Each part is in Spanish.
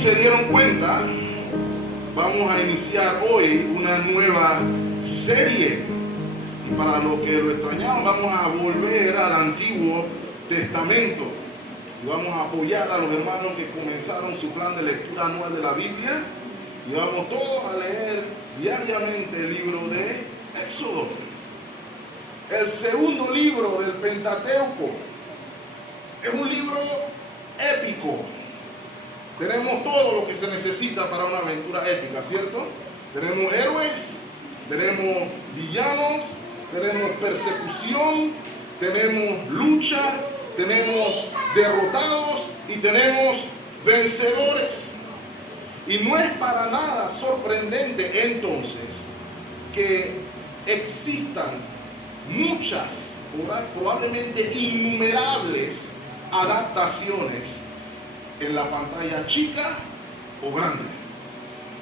se dieron cuenta, vamos a iniciar hoy una nueva serie. Y para los que lo extrañaban, vamos a volver al Antiguo Testamento. Y vamos a apoyar a los hermanos que comenzaron su plan de lectura anual de la Biblia. Y vamos todos a leer diariamente el libro de Éxodo. El segundo libro del Pentateuco. Es un libro épico. Tenemos todo lo que se necesita para una aventura épica, ¿cierto? Tenemos héroes, tenemos villanos, tenemos persecución, tenemos lucha, tenemos derrotados y tenemos vencedores. Y no es para nada sorprendente entonces que existan muchas, probablemente innumerables adaptaciones en la pantalla chica o grande.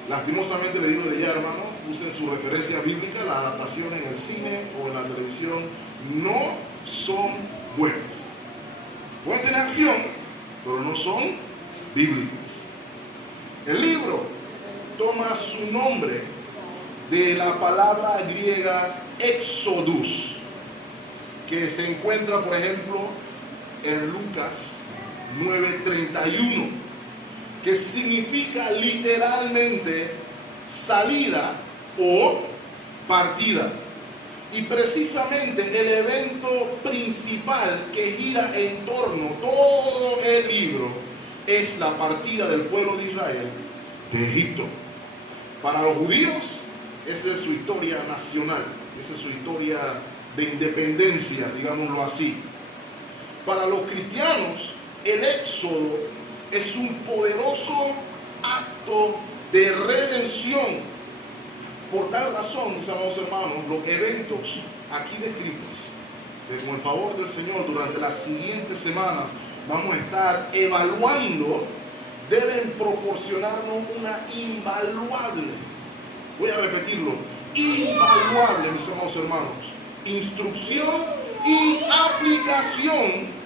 Lastimosamente le digo de ya, hermano, usen su referencia bíblica, las adaptaciones en el cine o en la televisión no son buenas. Pueden tener acción, pero no son bíblicas. El libro toma su nombre de la palabra griega Exodus, que se encuentra, por ejemplo, en Lucas 9:31, que significa literalmente salida o partida. Y precisamente el evento principal que gira en torno a todo el libro es la partida del pueblo de Israel de Egipto. Para los judíos, esa es su historia nacional, esa es su historia de independencia, digámoslo así. Para los cristianos, el Éxodo es un poderoso acto de redención. Por tal razón, mis amados hermanos, los eventos aquí descritos, que con el favor del Señor durante las siguientes semanas vamos a estar evaluando, deben proporcionarnos una invaluable, voy a repetirlo, invaluable, mis amados hermanos, instrucción y aplicación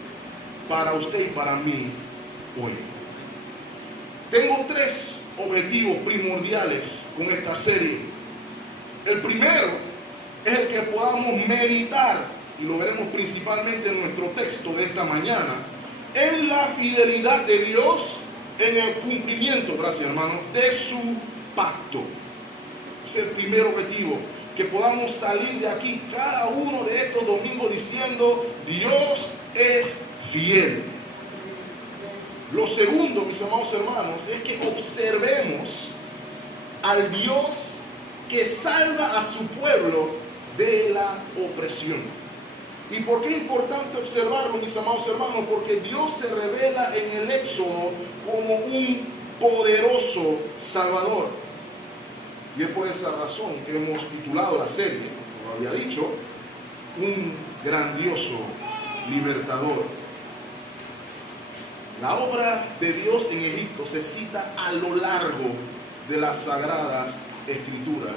para usted y para mí hoy. Tengo tres objetivos primordiales con esta serie. El primero es el que podamos meditar, y lo veremos principalmente en nuestro texto de esta mañana, en la fidelidad de Dios en el cumplimiento, gracias hermano, de su pacto. Ese es el primer objetivo, que podamos salir de aquí cada uno de estos domingos diciendo: Dios es fiel. Lo segundo, mis amados hermanos, es que observemos al Dios que salva a su pueblo de la opresión. ¿Y por qué es importante observarlo, mis amados hermanos? Porque Dios se revela en el Éxodo como un poderoso Salvador. Y es por esa razón que hemos titulado la serie, como había dicho, un grandioso libertador. La obra de Dios en Egipto se cita a lo largo de las Sagradas Escrituras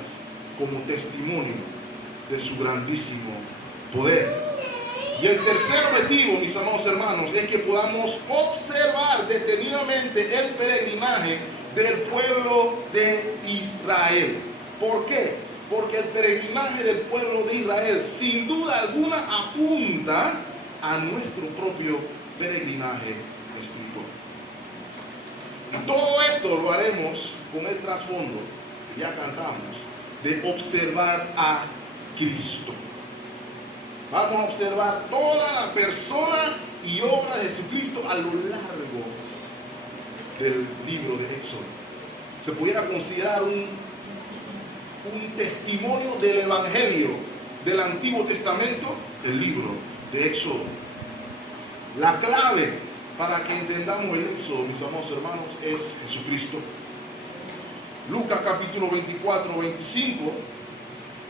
como testimonio de su grandísimo poder. Y el tercer objetivo, mis amados hermanos, es que podamos observar detenidamente el peregrinaje del pueblo de Israel. ¿Por qué? Porque el peregrinaje del pueblo de Israel sin duda alguna apunta a nuestro propio peregrinaje espiritual. Y todo esto lo haremos con el trasfondo, que ya cantamos, de observar a Cristo. Vamos a observar toda la persona y obra de Jesucristo a lo largo del libro de Éxodo. Se pudiera considerar un testimonio del Evangelio del Antiguo Testamento, el libro de Éxodo. La clave para que entendamos el Éxodo, mis amados hermanos, es Jesucristo. Lucas capítulo 24, 25,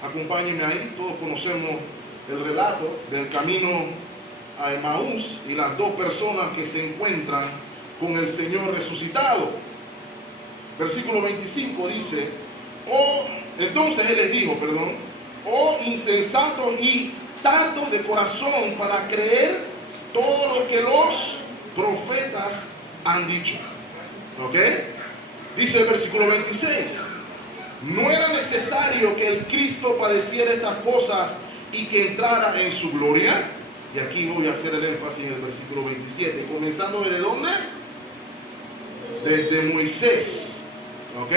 acompáñenme ahí, todos conocemos el relato del camino a Emaús y las dos personas que se encuentran con el Señor resucitado. Versículo 25 dice: entonces Él les dijo, oh insensatos y tardos de corazón para creer todo lo que los profetas han dicho. ¿Ok? Dice el versículo 26, no era necesario que el Cristo padeciera estas cosas y que entrara en su gloria. Y aquí voy a hacer el énfasis en el versículo 27, comenzando ¿desde dónde? Desde Moisés, ¿ok?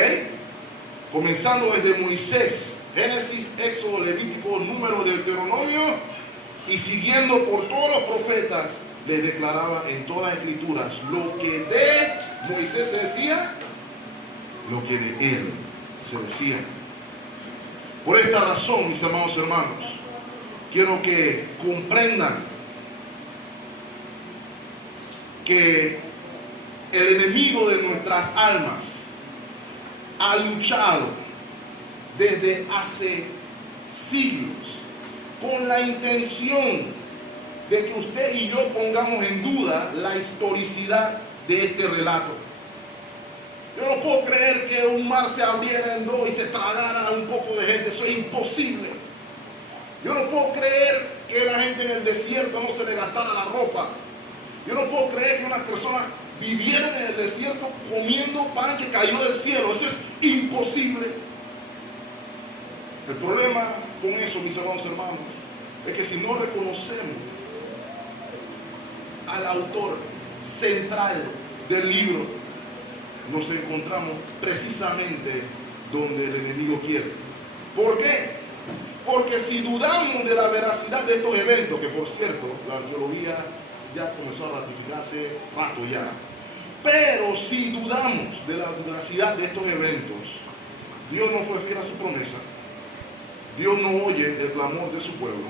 Comenzando desde Moisés, Génesis, Éxodo, Levítico, Número, Deuteronomio, y siguiendo por todos los profetas, les declaraba en todas las escrituras lo que de Moisés se decía, lo que de él se decía. Por esta razón, mis amados hermanos, quiero que comprendan que el enemigo de nuestras almas ha luchado desde hace siglos con la intención de que usted y yo pongamos en duda la historicidad de este relato. Yo no puedo creer que un mar se abriera en dos y se tragara a un poco de gente. Eso es imposible. Yo no puedo creer que la gente en el desierto no se le gastara la ropa. Yo no puedo creer que una persona viviera en el desierto comiendo pan que cayó del cielo. Eso es imposible. El problema con eso, mis amados hermanos, es que si no reconocemos al autor central del libro, nos encontramos precisamente donde el enemigo quiere. ¿Por qué? Porque si dudamos de la veracidad de estos eventos, que por cierto, la arqueología ya comenzó a ratificarse rato ya, pero si dudamos de la veracidad de estos eventos, Dios no fue fiel a su promesa. Dios no oye el clamor de su pueblo.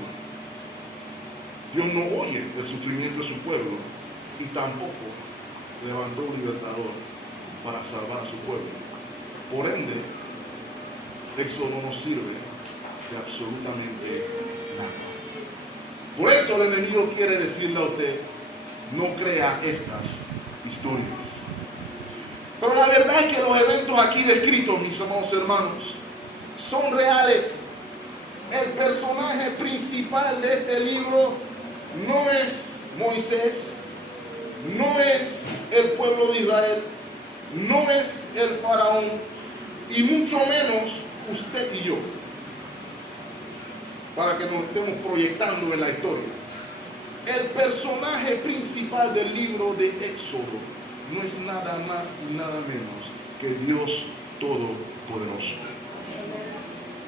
Dios no oye el sufrimiento de su pueblo y tampoco levantó un libertador para salvar a su pueblo. Por ende, eso no nos sirve de absolutamente nada. Por eso el enemigo quiere decirle a usted, no crea estas historias. Pero la verdad es que los eventos aquí descritos, mis amados hermanos, son reales. El personaje principal de este libro no es Moisés, no es el pueblo de Israel, no es el faraón, y mucho menos usted y yo, para que nos estemos proyectando en la historia. El personaje principal del libro de Éxodo no es nada más y nada menos que Dios Todopoderoso.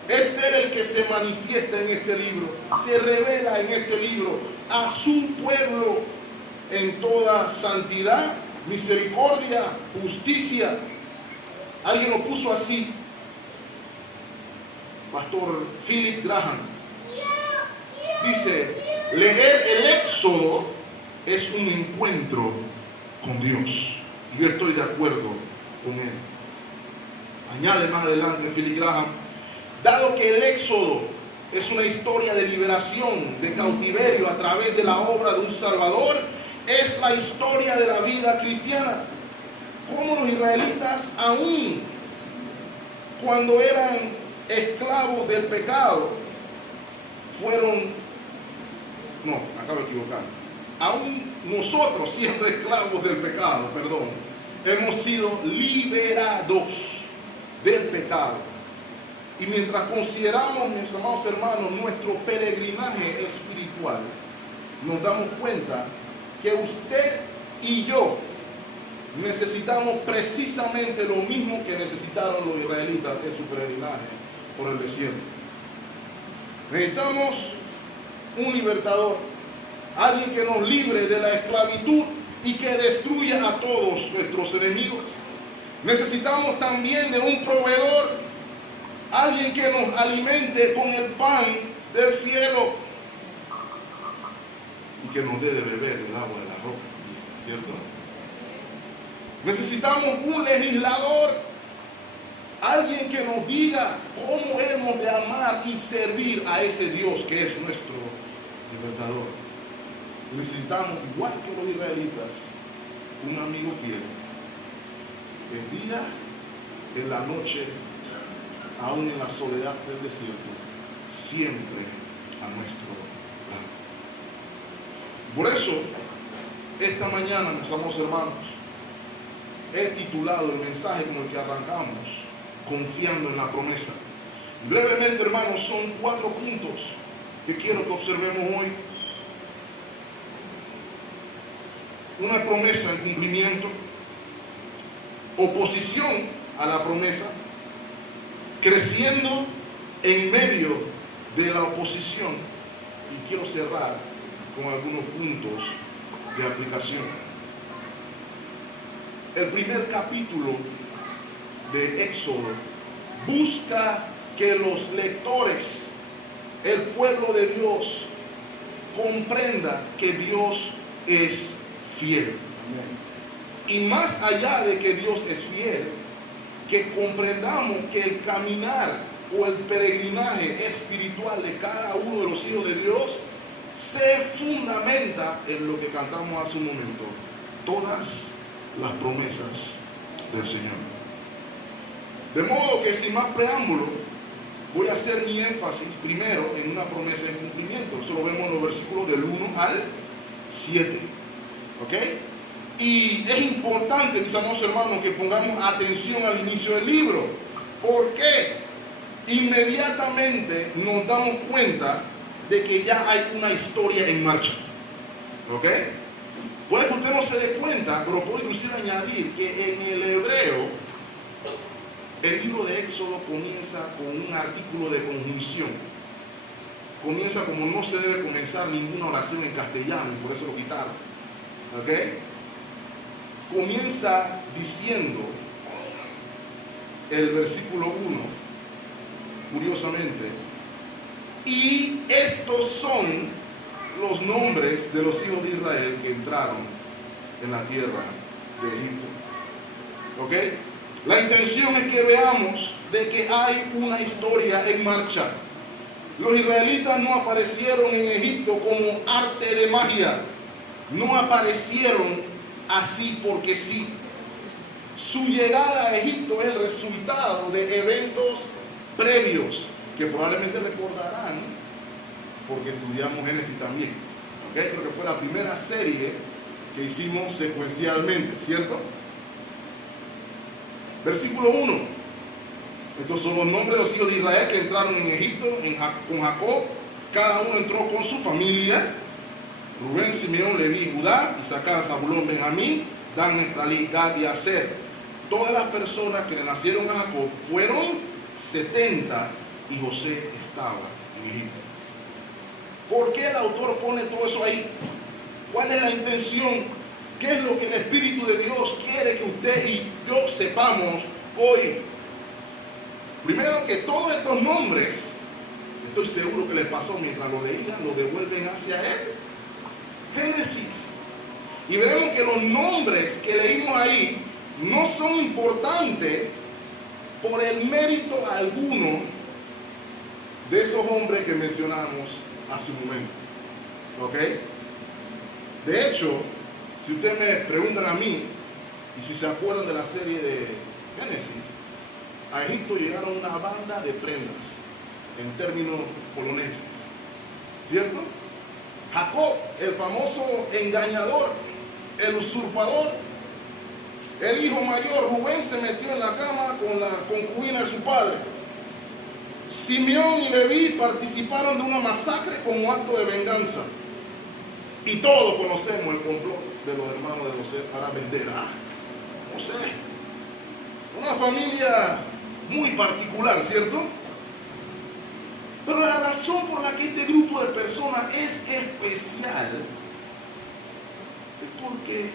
Es Él el que se manifiesta en este libro, se revela en este libro a su pueblo en toda santidad, misericordia, justicia. Alguien lo puso así, Pastor Philip Graham. Dice, leer el Éxodo es un encuentro con Dios. Y yo estoy de acuerdo con él. Añade más adelante Philip Graham, dado que el Éxodo es una historia de liberación, de cautiverio a través de la obra de un Salvador, es la historia de la vida cristiana. Como los israelitas, aún cuando eran esclavos del pecado, aún nosotros siendo esclavos del pecado, hemos sido liberados del pecado. Y mientras consideramos, mis amados hermanos, nuestro peregrinaje espiritual, nos damos cuenta que usted y yo necesitamos precisamente lo mismo que necesitaron los israelitas en su peregrinaje por el desierto. Necesitamos un libertador, alguien que nos libre de la esclavitud y que destruya a todos nuestros enemigos. Necesitamos también de un proveedor, alguien que nos alimente con el pan del cielo y que nos dé de beber el agua de la roca, ¿cierto? Necesitamos un legislador, alguien que nos diga cómo hemos de amar y servir a ese Dios que es nuestro libertador. Necesitamos, igual que los israelitas, un amigo fiel, el día, en la noche, aún en la soledad del desierto, siempre a nuestro lado. Por eso, esta mañana, mis amados hermanos, he titulado el mensaje con el que arrancamos, confiando en la promesa. Brevemente, hermanos, son 4 puntos que quiero que observemos hoy. Una promesa en cumplimiento, oposición a la promesa, creciendo en medio de la oposición, y quiero cerrar con algunos puntos de aplicación. El primer capítulo de Éxodo busca que los lectores, el pueblo de Dios, comprenda que Dios es fiel. Y más allá de que Dios es fiel, que comprendamos que el caminar o el peregrinaje espiritual de cada uno de los hijos de Dios se fundamenta en lo que cantamos hace un momento: todas las promesas del Señor. De modo que sin más preámbulo, voy a hacer mi énfasis primero en una promesa de cumplimiento. Eso lo vemos en los versículos del 1 al 7. ¿Ok? Y es importante, mis amados hermanos, que pongamos atención al inicio del libro. ¿Por qué? Inmediatamente nos damos cuenta de que ya hay una historia en marcha. ¿Ok? Puede que usted no se dé cuenta, pero puedo inclusive añadir que en el hebreo, el libro de Éxodo comienza con un artículo de conjunción. Comienza como no se debe comenzar ninguna oración en castellano, y por eso lo quitaron. ¿Ok? Comienza diciendo el versículo 1, curiosamente: y estos son los nombres de los hijos de Israel que entraron en la tierra de Egipto. ¿Ok? La intención es que veamos de que hay una historia en marcha. Los israelitas no aparecieron en Egipto como arte de magia. No aparecieron así porque sí. Su llegada a Egipto es el resultado de eventos previos que probablemente recordarán porque estudiamos Génesis también. ¿Okay? Creo que fue la primera serie que hicimos secuencialmente, ¿cierto? Versículo 1. Estos son los nombres de los hijos de Israel que entraron en Egipto con Jacob. Cada uno entró con su familia: Rubén, Simeón, Leví, Judá, Isaacar, Zabulón, Benjamín, Dan, Neftalí, Gad y Aser. Todas las personas que le nacieron a Jacob fueron 70 y José estaba en Egipto. ¿Por qué el autor pone todo eso ahí? ¿Cuál es la intención? ¿Qué es lo que el Espíritu de Dios quiere que usted y yo sepamos hoy? Primero, que todos estos nombres, estoy seguro que les pasó mientras lo leían, lo devuelven hacia él. Génesis. Y veremos que los nombres que leímos ahí no son importantes por el mérito alguno de esos hombres que mencionamos hace un momento. ¿Ok? De hecho, si ustedes me preguntan a mí, y si se acuerdan de la serie de Génesis, a Egipto llegaron una banda de prendas, en términos poloneses, ¿cierto? Jacob, el famoso engañador, el usurpador, el hijo mayor, Rubén, se metió en la cama con la concubina de su padre. Simeón y Leví participaron de una masacre como acto de venganza. Y todos conocemos el complot de los hermanos de José para vender a José. Una familia muy particular, ¿cierto? Pero la razón por la que este grupo de personas es especial es porque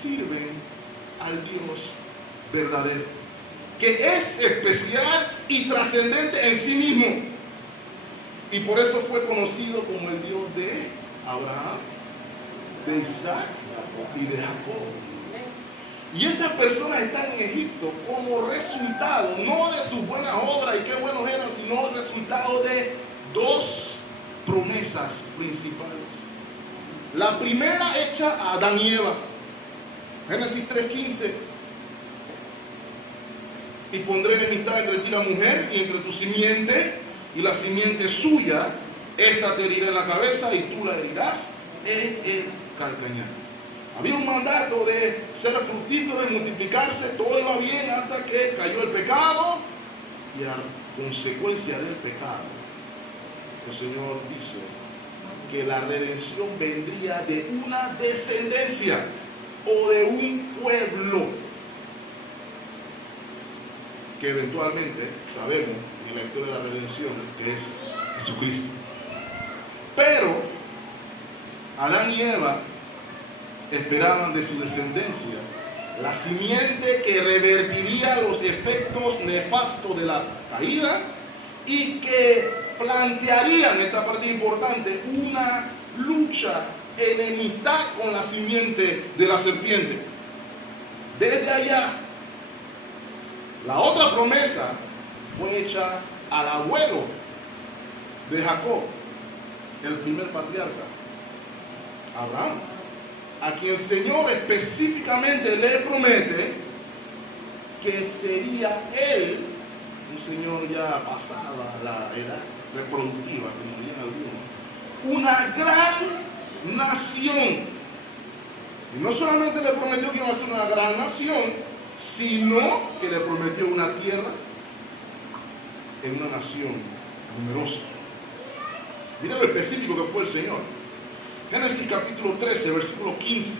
sirven al Dios verdadero, que es especial y trascendente en sí mismo. Y por eso fue conocido como el Dios de Abraham, de Isaac y de Jacob. Y estas personas están en Egipto como resultado, no de sus buenas obras y qué buenos eran, sino el resultado de dos promesas principales. La primera hecha a Adán y Eva, Génesis 3:15. Y pondré enemistad entre ti y la mujer, y entre tu simiente y la simiente suya. Esta te herirá en la cabeza y tú la herirás en el calcañar. Había un mandato de ser fructífero y multiplicarse, todo iba bien hasta que cayó el pecado y a consecuencia del pecado, el Señor dice que la redención vendría de una descendencia o de un pueblo que eventualmente sabemos en la historia de la redención que es Jesucristo. Pero Adán y Eva esperaban de su descendencia la simiente que revertiría los efectos nefastos de la caída y que plantearían, esta parte importante, una lucha, enemistad con la simiente de la serpiente. Desde allá, la otra promesa fue hecha al abuelo de Jacob, el primer patriarca, Abraham, a quien el Señor específicamente le promete que sería él, un señor ya pasada la edad reproductiva, como dirían algunos, una gran nación. Y no solamente le prometió que iba a ser una gran nación, sino que le prometió una tierra en una nación numerosa. Miren lo específico que fue el Señor. Génesis capítulo 13, versículo 15.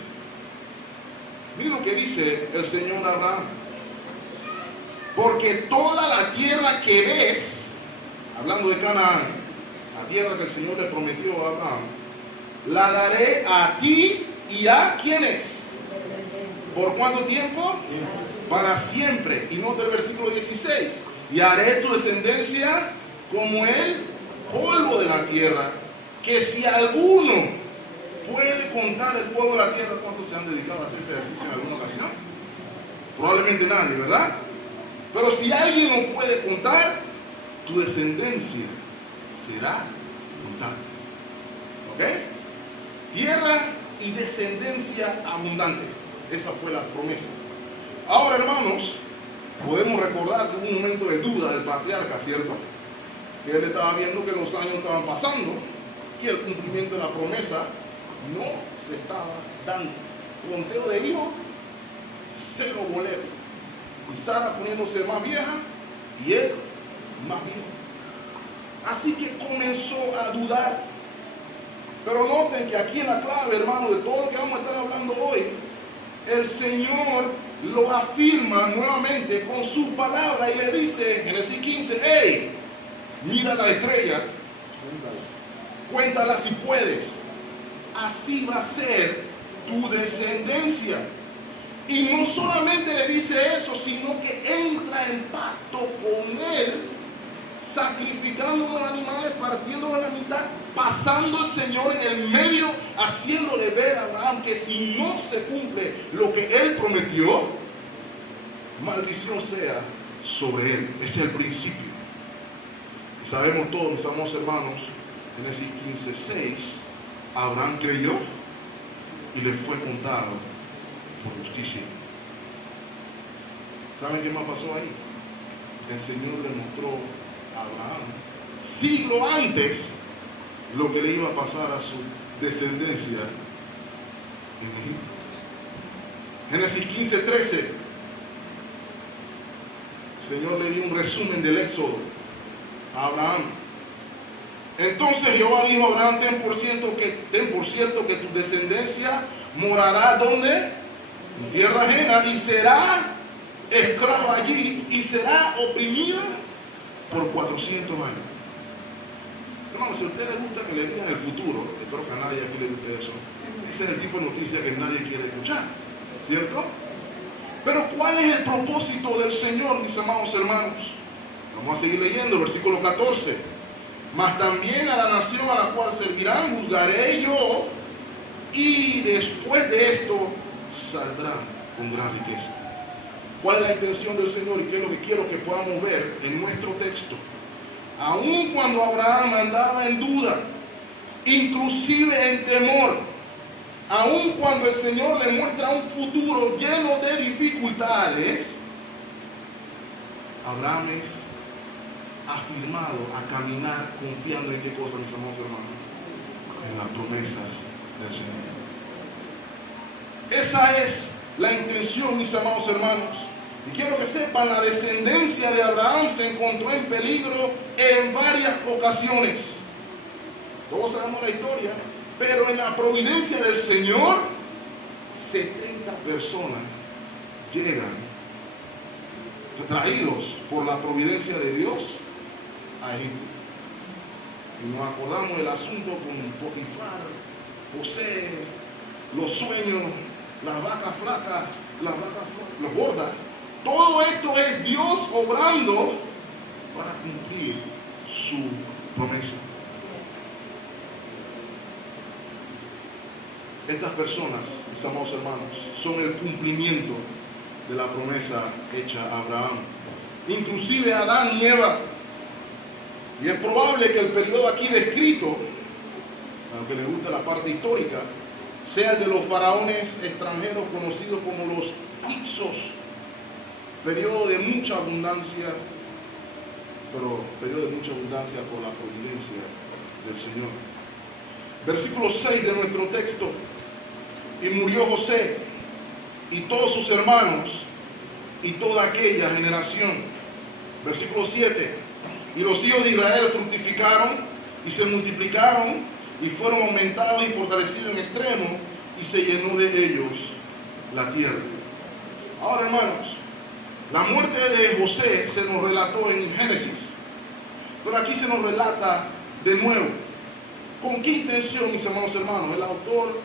Miren lo que dice el Señor a Abraham. Porque toda la tierra que ves, hablando de Canaán, la tierra que el Señor le prometió a Abraham, la daré a ti y a ¿quiénes? ¿Por cuánto tiempo? Para siempre. Y nota el versículo 16. Y haré tu descendencia como el polvo de la tierra, que si alguno puede contar el polvo de la tierra, ¿cuántos se han dedicado a hacer ese ejercicio en alguna ocasión? Probablemente nadie, ¿verdad? Pero si alguien lo puede contar, tu descendencia será contada. ¿Ok? Tierra y descendencia abundante. Esa fue la promesa. Ahora, hermanos, podemos recordar que hubo un momento de duda del patriarca, ¿cierto? Que él estaba viendo que los años estaban pasando y el cumplimiento de la promesa no se estaba dando. Conteo de hijos, cero bolero. Y Sara poniéndose más vieja y él más viejo. Así que comenzó a dudar. Pero noten que aquí en la clave, hermano, de todo lo que vamos a estar hablando hoy, el Señor lo afirma nuevamente con su palabra y le dice en Génesis 15, hey, mira la estrella, cuéntala si puedes. Así va a ser tu descendencia. Y no solamente le dice eso, sino que entra en pacto con él, sacrificando los animales, partiéndolo a la mitad, pasando el Señor en el medio, haciéndole ver a Abraham que si no se cumple lo que él prometió, maldición sea sobre él. Ese es el principio. Y sabemos todos, mis amados hermanos, Génesis 15:6, Abraham creyó y le fue contado por justicia. ¿Saben qué más pasó ahí? El Señor le mostró a Abraham, siglo antes, lo que le iba a pasar a su descendencia en Egipto. Génesis 15:13. El Señor le dio un resumen del Éxodo a Abraham. Entonces Jehová dijo a Abraham, ten por cierto que tu descendencia morará ¿dónde? En tierra ajena, y será esclava allí, y será oprimida por 400 años. Hermano, si a usted le gusta que le digan el futuro, que creo que a nadie aquí le gusta eso, ese es el tipo de noticia que nadie quiere escuchar, ¿cierto? Pero ¿cuál es el propósito del Señor, mis amados hermanos? Vamos a seguir leyendo, versículo 14. Mas también a la nación a la cual servirán juzgaré yo, y después de esto saldrán con gran riqueza. ¿Cuál es la intención del Señor y qué es lo que quiero que podamos ver en nuestro texto? Aun cuando Abraham andaba en duda, inclusive en temor, aun cuando el Señor le muestra un futuro lleno de dificultades, Abraham es afirmado a caminar confiando en qué cosa, mis amados hermanos, en las promesas del Señor. Esa es la intención, mis amados hermanos. Y quiero que sepan, la descendencia de Abraham se encontró en peligro en varias ocasiones. Todos sabemos la historia, pero en la providencia del Señor, 70 personas llegan, traídos por la providencia de Dios, a Egipto. Y nos acordamos del asunto con Potifar, José, los sueños, las vacas flacas, las gordas. Todo esto es Dios obrando para cumplir su promesa. Estas personas, mis amados hermanos, son el cumplimiento de la promesa hecha a Abraham. Inclusive Adán y Eva. Y es probable que el periodo aquí descrito, aunque les gusta la parte histórica, sea el de los faraones extranjeros conocidos como los Hyksos. Periodo de mucha abundancia, pero periodo de mucha abundancia por la providencia del Señor. Versículo 6 de nuestro texto. Y murió José y todos sus hermanos y toda aquella generación. Versículo 7. Y los hijos de Israel fructificaron y se multiplicaron y fueron aumentados y fortalecidos en extremo, y se llenó de ellos la tierra. Ahora, hermanos, la muerte de José se nos relató en Génesis, pero aquí se nos relata de nuevo. ¿Con qué intención, mis amados hermanos? El autor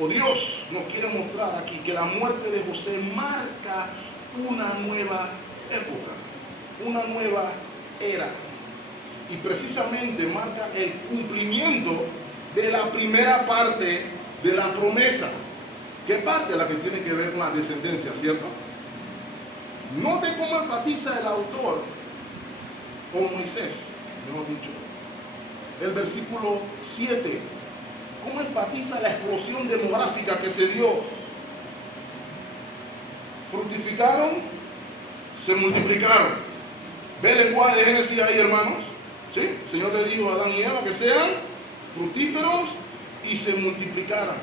o Dios nos quiere mostrar aquí que la muerte de José marca una nueva época, una nueva era, y precisamente marca el cumplimiento de la primera parte de la promesa. ¿Qué parte? La que tiene que ver con la descendencia, ¿cierto? Note cómo enfatiza el autor con Moisés, mejor dicho. El versículo 7, cómo enfatiza la explosión demográfica que se dio. Fructificaron, se multiplicaron. ¿Ve el lenguaje de Génesis ahí, hermanos? ¿Sí? El Señor le dijo a Adán y Eva que sean fructíferos y se multiplicaran.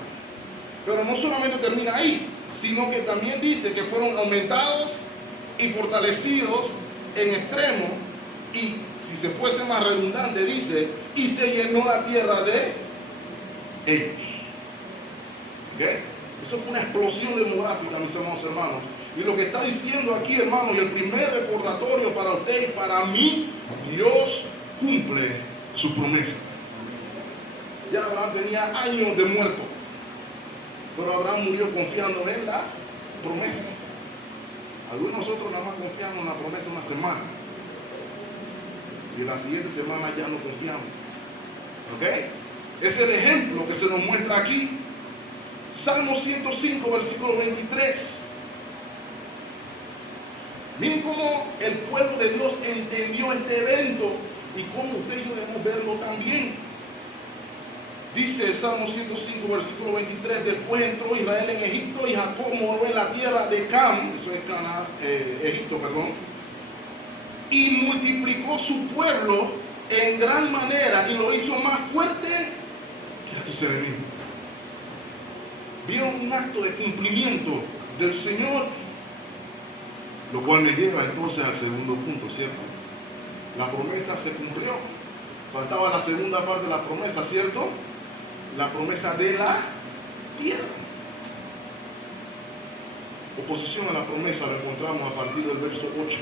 Pero no solamente termina ahí, sino que también dice que fueron aumentados y fortalecidos en extremo, y si se fuese más redundante, dice, y se llenó la tierra de ellos. ¿Okay? Eso fue una explosión demográfica, mis amados hermanos. Y lo que está diciendo aquí, hermanos, y el primer recordatorio para usted y para mí, Dios cumple su promesa. Ya Abraham tenía años de muerto, pero Abraham murió confiando en las promesas. Algunos de nosotros nada más confiamos en la promesa una semana, y en la siguiente semana ya no confiamos. ¿Ok? Es el ejemplo que se nos muestra aquí. Salmo 105, versículo 23. Miren cómo el pueblo de Dios entendió este evento y cómo usted y yo debemos verlo también. Dice el Salmo 105, versículo 23, después entró Israel en Egipto y Jacob moró en la tierra de Cam, eso es Cana, Egipto, perdón, y multiplicó su pueblo en gran manera y lo hizo más fuerte que a sus enemigos. Vieron un acto de cumplimiento del Señor, lo cual me lleva entonces al segundo punto, ¿cierto? La promesa se cumplió. Faltaba la segunda parte de la promesa, ¿cierto? La promesa de la tierra. Oposición a la promesa la encontramos a partir del verso 8.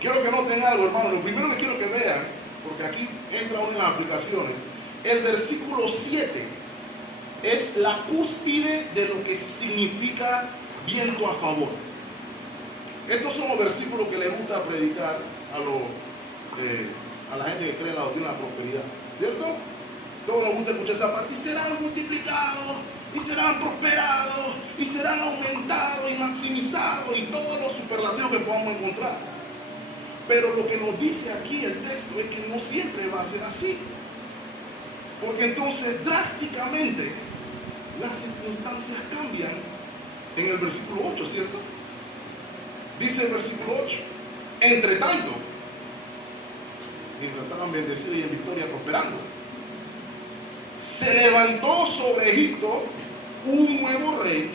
Quiero que noten algo, hermano. Lo primero que quiero que vean, porque aquí entra una de las aplicaciones, el versículo 7 es la cúspide de lo que significa viento a favor. Estos son los versículos que le gusta predicar a la gente que cree en la doctrina de la prosperidad, ¿cierto? Todos nos gusta escuchar esa parte. Y serán multiplicados, y serán prosperados, y serán aumentados, y maximizados, y todos los superlativos que podamos encontrar. Pero lo que nos dice aquí el texto es que no siempre va a ser así. Porque entonces drásticamente las circunstancias cambian en el versículo 8, ¿cierto? Dice el versículo 8, entre tanto, mientras estaban bendecidos y en victoria prosperando, se levantó sobre Egipto un nuevo rey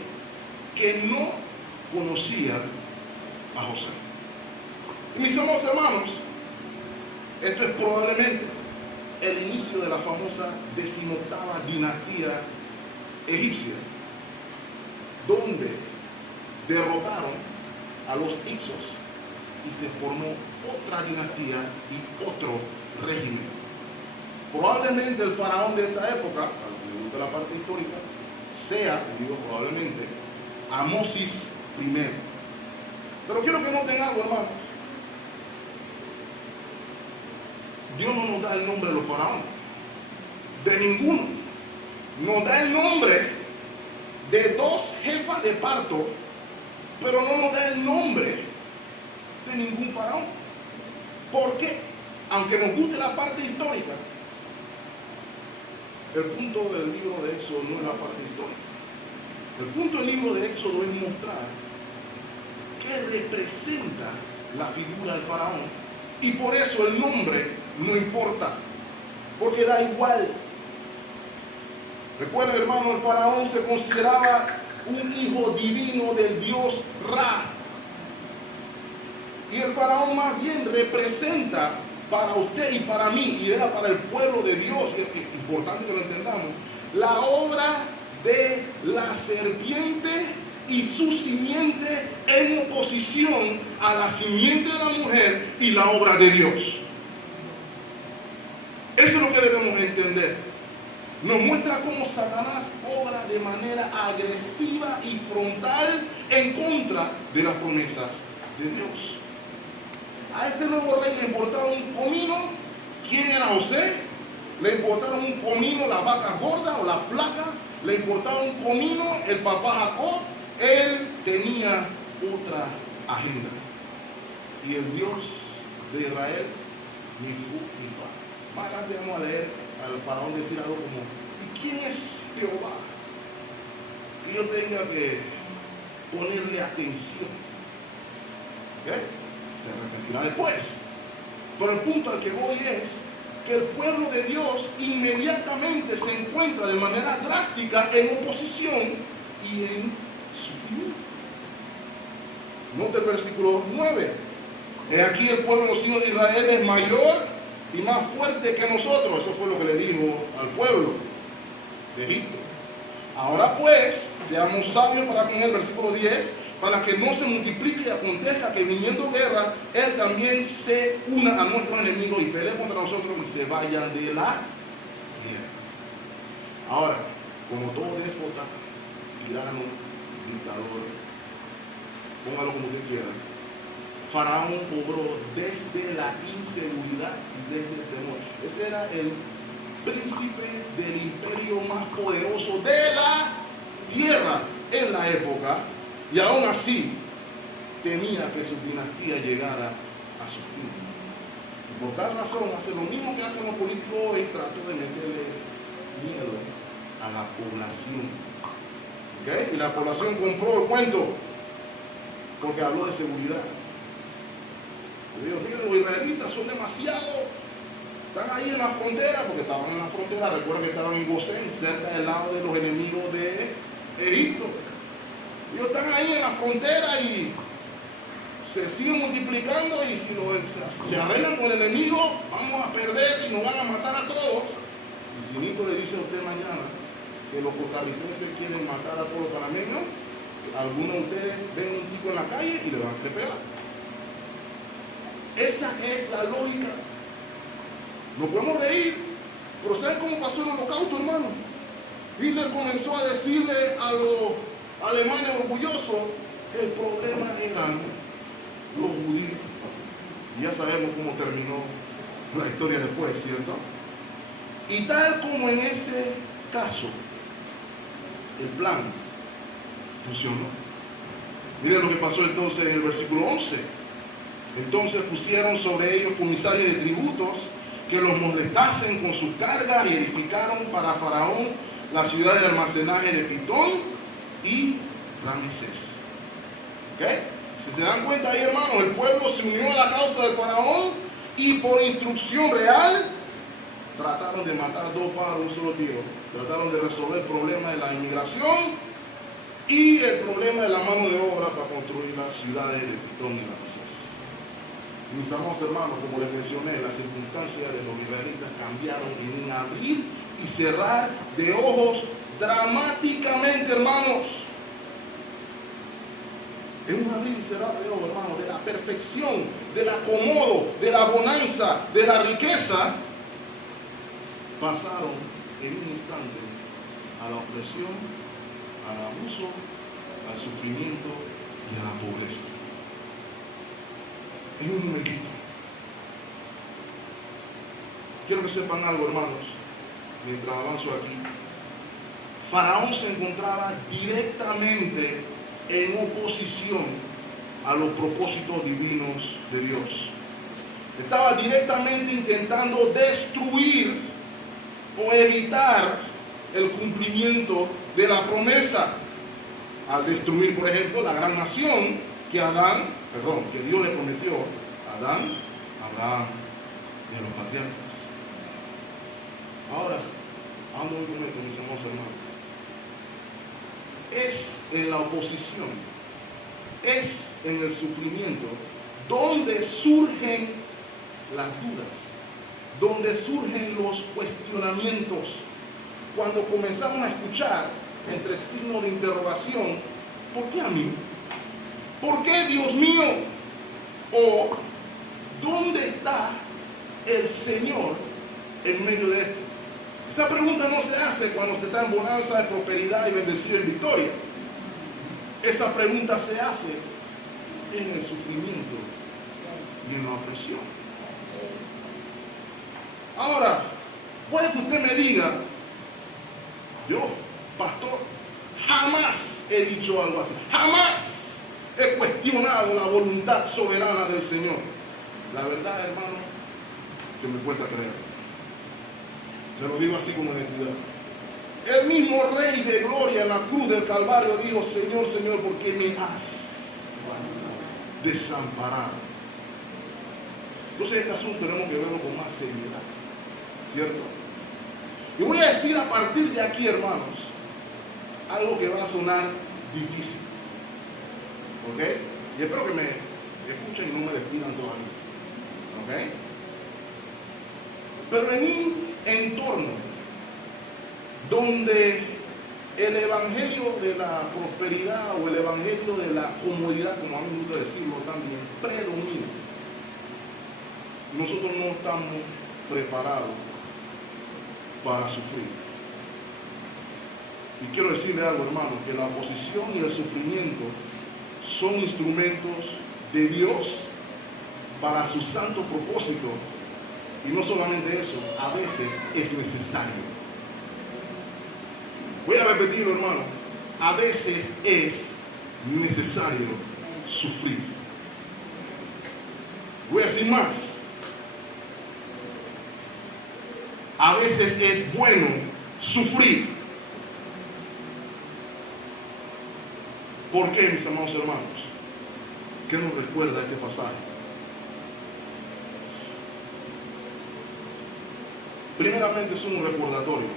que no conocía a José. Y mis amados hermanos, esto es probablemente el inicio de la famosa 18ª dinastía egipcia, donde derrotaron a los Hicsos y se formó otra dinastía y otro régimen. Probablemente el faraón de esta época, al de la parte histórica, sea, digo probablemente, Amosis I. Pero quiero que noten algo, hermano. Dios no nos da el nombre de los faraones, de ninguno. Nos da el nombre de 2 jefas de parto, pero no nos da el nombre de ningún faraón. ¿Por qué? Aunque nos guste la parte histórica, el punto del libro de Éxodo no es la parte histórica. El punto del libro de Éxodo es mostrar qué representa la figura del faraón, y por eso el nombre no importa, porque da igual. Recuerden, hermano, el faraón se consideraba un hijo divino del dios Ra, y el faraón más bien representa para usted y para mí, y era para el pueblo de Dios, y es importante que lo entendamos, la obra de la serpiente y su simiente en oposición a la simiente de la mujer y la obra de Dios. Eso es lo que debemos entender. Nos muestra cómo Satanás obra de manera agresiva y frontal en contra de las promesas de Dios. A este nuevo rey le importaba un comino. ¿Quién era José? Le importaba un comino la vaca gorda o la flaca. Le importaba un comino el papá Jacob. Él tenía otra agenda. Y el Dios de Israel, ni fu ni fa. Más adelante vamos a leer al faraón decir algo como: ¿y quién es Jehová? Que yo tenga que ponerle atención. ¿Ok? Se arrepentirá después. Pero el punto al que voy es que el pueblo de Dios inmediatamente se encuentra de manera drástica en oposición y en sufrimiento. Note el versículo 9. He aquí el pueblo de los hijos de Israel es mayor y más fuerte que nosotros. Eso fue lo que le dijo al pueblo de Egipto. Ahora pues, seamos sabios para con él, versículo 10, para que no se multiplique y acontezca que viniendo guerra, él también se una a nuestros enemigos y pelee contra nosotros y se vayan de la guerra. Ahora, como todo déspota, tirano, dictador, póngalo como usted quiera, Faraón obró desde la inseguridad y desde el temor. Ese era el príncipe del imperio más poderoso de la tierra en la época, y aún así temía que su dinastía llegara a su fin. Y por tal razón hace lo mismo que hacen los políticos hoy, trató de meterle miedo a la población. ¿Okay? Y la población compró el cuento porque habló de seguridad. Dios mío, los israelitas son demasiado, están ahí en la frontera, porque estaban en la frontera. Recuerden que estaban en Gosén, cerca del lado de los enemigos de Egipto. Ellos están ahí en la frontera y se siguen multiplicando, y si se arreglan con el enemigo, vamos a perder y nos van a matar a todos. Y si Nico le dice a usted mañana que los costarricenses quieren matar a todos los panameños, algunos de ustedes ven un tipo en la calle y le van a pegar. Esa es la lógica. Nos podemos reír, pero ¿saben cómo pasó el holocausto, hermano? Hitler comenzó a decirle a los alemanes orgullosos que el problema eran los judíos. Y ya sabemos cómo terminó la historia después, ¿cierto? Y tal como en ese caso, el plan funcionó. Miren lo que pasó entonces en el versículo 11. Entonces pusieron sobre ellos comisarios de tributos que los molestasen con sus cargas, y edificaron para Faraón la ciudad de almacenaje de Pitón y Ramesés. ¿Ok? Si se dan cuenta ahí, hermanos, el pueblo se unió a la causa del Faraón y por instrucción real trataron de matar 2 pájaros de un solo tiro. Trataron de resolver el problema de la inmigración y el problema de la mano de obra para construir las ciudades de Pitón y Ramsés. Mis amados hermanos, como les mencioné, las circunstancias de los israelitas cambiaron en un abrir y cerrar de ojos dramáticamente, hermanos. En un abrir y cerrar de ojos, hermanos, de la perfección, del acomodo, de la bonanza, de la riqueza, pasaron en un instante a la opresión, al abuso, al sufrimiento y a la pobreza. En un momentito. Quiero que sepan algo, hermanos, mientras avanzo aquí. Faraón se encontraba directamente en oposición a los propósitos divinos de Dios. Estaba directamente intentando destruir o evitar el cumplimiento de la promesa al destruir, por ejemplo, la gran nación que Dios le prometió a Adán, Abraham y a los patriarcas. Ahora, ¿a dónde voy con esto, mis amados hermanos? Es en la oposición, es en el sufrimiento donde surgen las dudas, donde surgen los cuestionamientos. Cuando comenzamos a escuchar entre signos de interrogación, ¿por qué a mí? ¿Por qué, Dios mío? O ¿dónde está el Señor en medio de esto? Esa pregunta no se hace cuando te está en bonanza, de prosperidad y bendición y victoria. Esa pregunta se hace en el sufrimiento y en la opresión. Ahora, puede que usted me diga, yo, pastor, jamás he dicho algo así. Jamás he cuestionado la voluntad soberana del Señor. La verdad, hermano, que me cuesta creer. Se lo digo así con honestidad. El mismo Rey de Gloria en la cruz del Calvario dijo, Señor, Señor, ¿por qué me has desamparado? Entonces este asunto tenemos que verlo con más seriedad, ¿cierto? Y voy a decir a partir de aquí, hermanos, algo que va a sonar difícil, ¿ok? Y espero que me escuchen y no me despidan todavía, ¿ok? Pero en un entorno donde el evangelio de la prosperidad o el evangelio de la comodidad, como a mí me gusta decirlo también, predomina, nosotros no estamos preparados para sufrir. Y quiero decirle algo, hermano, que la oposición y el sufrimiento son instrumentos de Dios para su santo propósito. Y no solamente eso, a veces es necesario. Voy a repetirlo, hermano. A veces es necesario sufrir. Voy a decir más. A veces es bueno sufrir. ¿Por qué, mis amados hermanos? ¿Qué nos recuerda este pasaje? Primeramente es un recordatorio.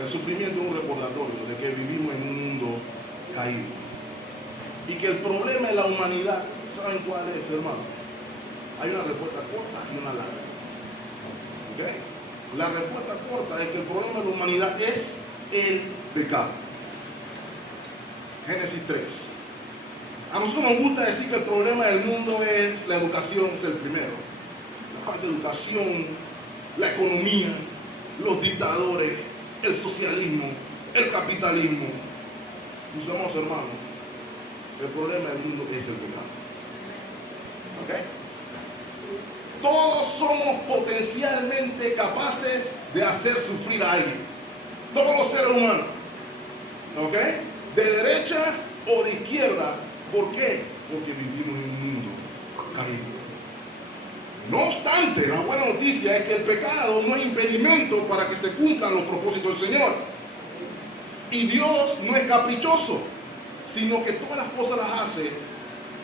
El sufrimiento es un recordatorio de que vivimos en un mundo caído. Y que el problema de la humanidad, ¿saben cuál es, hermano? Hay una respuesta corta y una larga. ¿Okay? La respuesta corta es que el problema de la humanidad es el pecado. Génesis 3. A nosotros nos gusta decir que el problema del mundo es la educación, es el primero. La falta de educación, la economía, los dictadores, el socialismo, el capitalismo. Mis amados hermanos, el problema del mundo es el pecado. ¿Ok? Todos somos potencialmente capaces de hacer sufrir a alguien. Todos los seres humanos. ¿Ok? De derecha o de izquierda. ¿Por qué? Porque vivimos en un mundo caído. No obstante, la buena noticia es que el pecado no es impedimento para que se cumplan los propósitos del Señor. Y Dios no es caprichoso, sino que todas las cosas las hace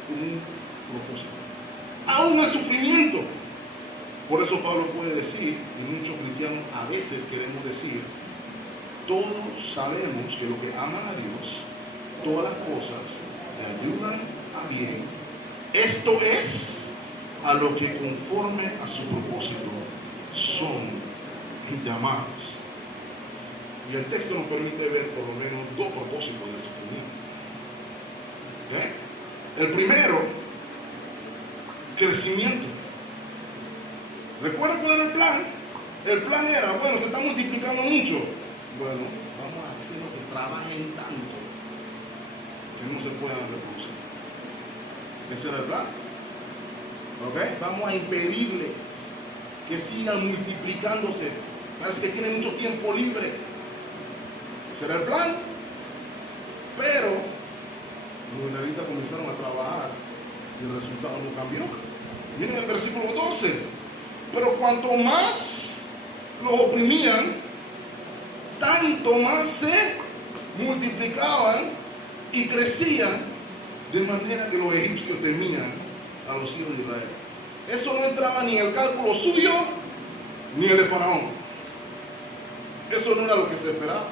con un propósito. Aún el sufrimiento. Por eso Pablo puede decir, y muchos cristianos a veces queremos decir, todos sabemos que los que aman a Dios, todas las cosas le ayudan a bien. Esto es a lo que conforme a su propósito son llamados. Y el texto nos permite ver por lo menos dos propósitos de su comunidad. El primero, crecimiento. ¿Recuerdan cuál era el plan? El plan era, bueno, se está multiplicando mucho. Bueno, vamos a hacer que trabajen tanto que no se puedan reproducir. Ese era el plan. ¿Ok? Vamos a impedirle que sigan multiplicándose. Parece que tienen mucho tiempo libre. Ese era el plan. Pero los israelitas comenzaron a trabajar y el resultado no cambió. Miren el versículo 12. Pero cuanto más los oprimían, tanto más se multiplicaban y crecían, de manera que los egipcios temían a los hijos de Israel. Eso no entraba ni en el cálculo suyo ni el de Faraón. Eso no era lo que se esperaba.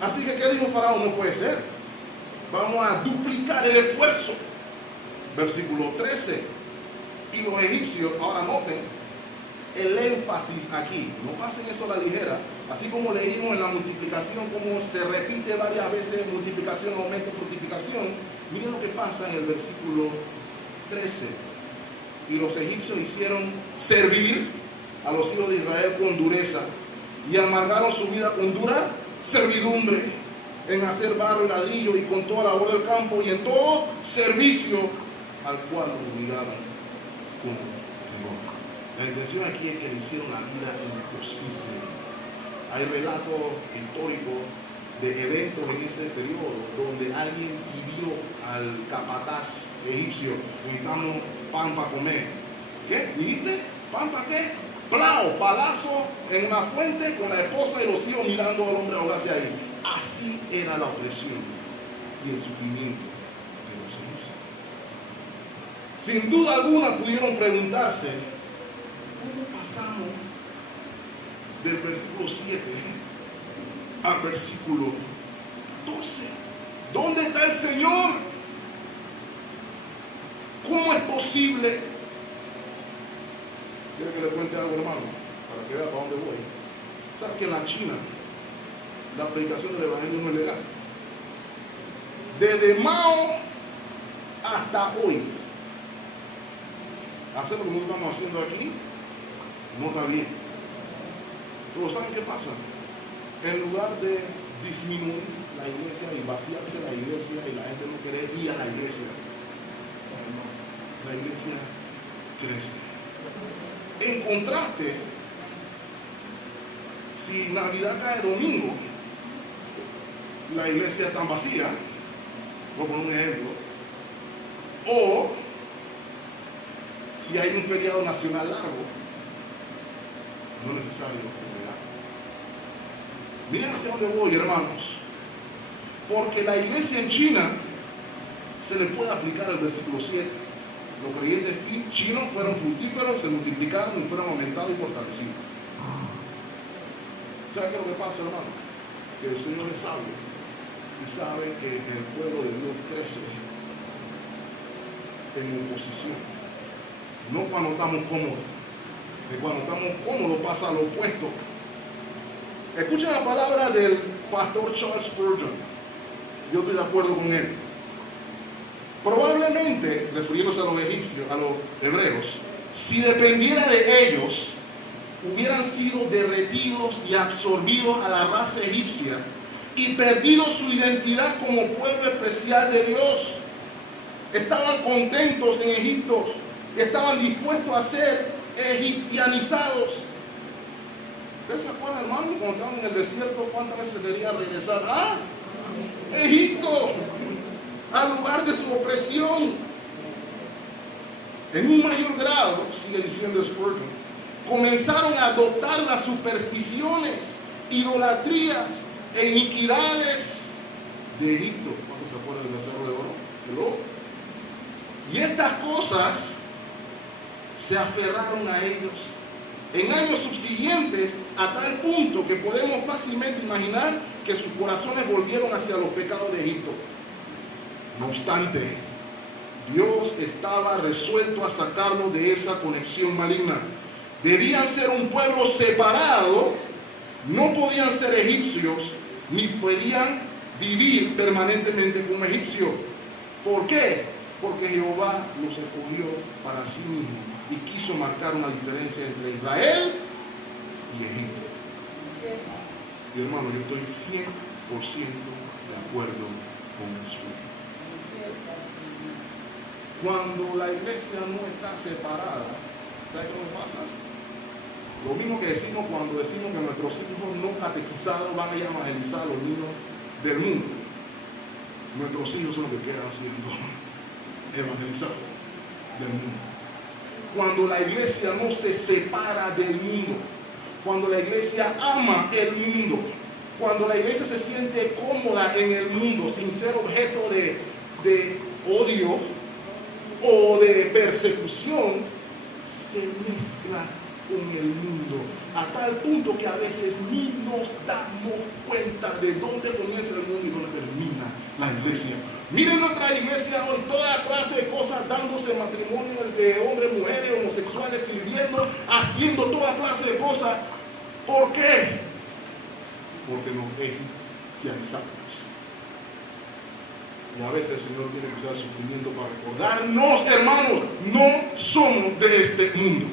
Así que, ¿qué dijo Faraón? No puede ser. Vamos a duplicar el esfuerzo. Versículo 13. Y los egipcios, ahora noten el énfasis aquí. No pasen eso a la ligera. Así como leímos en la multiplicación, como se repite varias veces: multiplicación, aumento, fructificación. Miren lo que pasa en el versículo 13. Y los egipcios hicieron servir a los hijos de Israel con dureza, y amargaron su vida con dura servidumbre, en hacer barro y ladrillo, y con toda labor del campo, y en todo servicio al cual los obligaban con temor. La intención aquí es que le hicieron la vida imposible. Hay relatos históricos de eventos en ese periodo donde alguien pidió al capataz egipcio: necesitamos pan para comer. ¿Qué? ¿Dijiste? ¿Pan para qué? Plao, palazo en una fuente con la esposa y los hijos mirando al hombre ahogarse ahí. Así era la opresión y el sufrimiento de los egipcios. Sin duda alguna pudieron preguntarse: ¿cómo pasamos del versículo 7 al versículo 12? ¿Dónde está el Señor? ¿Cómo es posible? Quiero que le cuente algo, hermano, para que vea para dónde voy. ¿Sabe que en la China la predicación del evangelio no es legal? Desde Mao hasta hoy, hacer lo que nosotros estamos haciendo aquí no está bien. Pero ¿saben qué pasa? En lugar de disminuir la iglesia y vaciarse la iglesia y la gente no querer ir a la iglesia, la iglesia crece. En contraste, si Navidad cae domingo, la iglesia está vacía, por poner un ejemplo, o si hay un feriado nacional largo, no es necesario congregar. Miren hacia dónde voy, hermanos, porque la iglesia en China se le puede aplicar el versículo 7. Los creyentes chinos fueron fructíferos, se multiplicaron y fueron aumentados y fortalecidos. ¿Sabe qué es lo que pasa, hermano? Que el Señor es sabio y sabe que el pueblo de Dios crece en oposición. No cuando estamos cómodos, que cuando estamos cómodos pasa lo opuesto. Escuchen la palabra del pastor Charles Spurgeon. Yo estoy de acuerdo con él. Probablemente, refiriéndose a los egipcios, a los hebreos, si dependiera de ellos, hubieran sido derretidos y absorbidos a la raza egipcia y perdido su identidad como pueblo especial de Dios. Estaban contentos en Egipto, estaban dispuestos a ser egipcianizados. ¿Ustedes se acuerdan, hermano, cuando estaban en el desierto, cuántas veces querían regresar a Egipto, al lugar de su opresión? En un mayor grado, sigue diciendo Spurgeon, comenzaron a adoptar las supersticiones, idolatrías e iniquidades de Egipto. ¿Cuántos se acuerdan del becerro de oro? El oro. Y estas cosas se aferraron a ellos en años subsiguientes, a tal punto que podemos fácilmente imaginar que sus corazones volvieron hacia los pecados de Egipto. No obstante, Dios estaba resuelto a sacarlos de esa conexión maligna. Debían ser un pueblo separado, no podían ser egipcios, ni podían vivir permanentemente como egipcios. ¿Por qué? Porque Jehová los escogió para sí mismo y quiso marcar una diferencia entre Israel y Egipto. Y hermano, yo estoy 100% de acuerdo con usted. Cuando la iglesia no está separada, ¿sabes qué nos pasa? Lo mismo que decimos cuando decimos que nuestros hijos no catequizados van a ir a evangelizar a los niños del mundo. Nuestros hijos son los que quedan siendo evangelizados del mundo. Cuando la iglesia no se separa del mundo, cuando la iglesia ama el mundo, cuando la iglesia se siente cómoda en el mundo sin ser objeto de odio o de persecución, se mezcla con el mundo a tal punto que a veces ni nos damos cuenta de dónde comienza el mundo y dónde termina la iglesia. Miren nuestra iglesia hoy, toda clase de cosas dándose, matrimonios de hombres, mujeres, homosexuales, sirviendo, haciendo toda clase de cosas. ¿Por qué? Porque nos cristianizamos. Y a veces el Señor tiene que usar sufrimiento para recordarnos, hermanos, no somos de este mundo.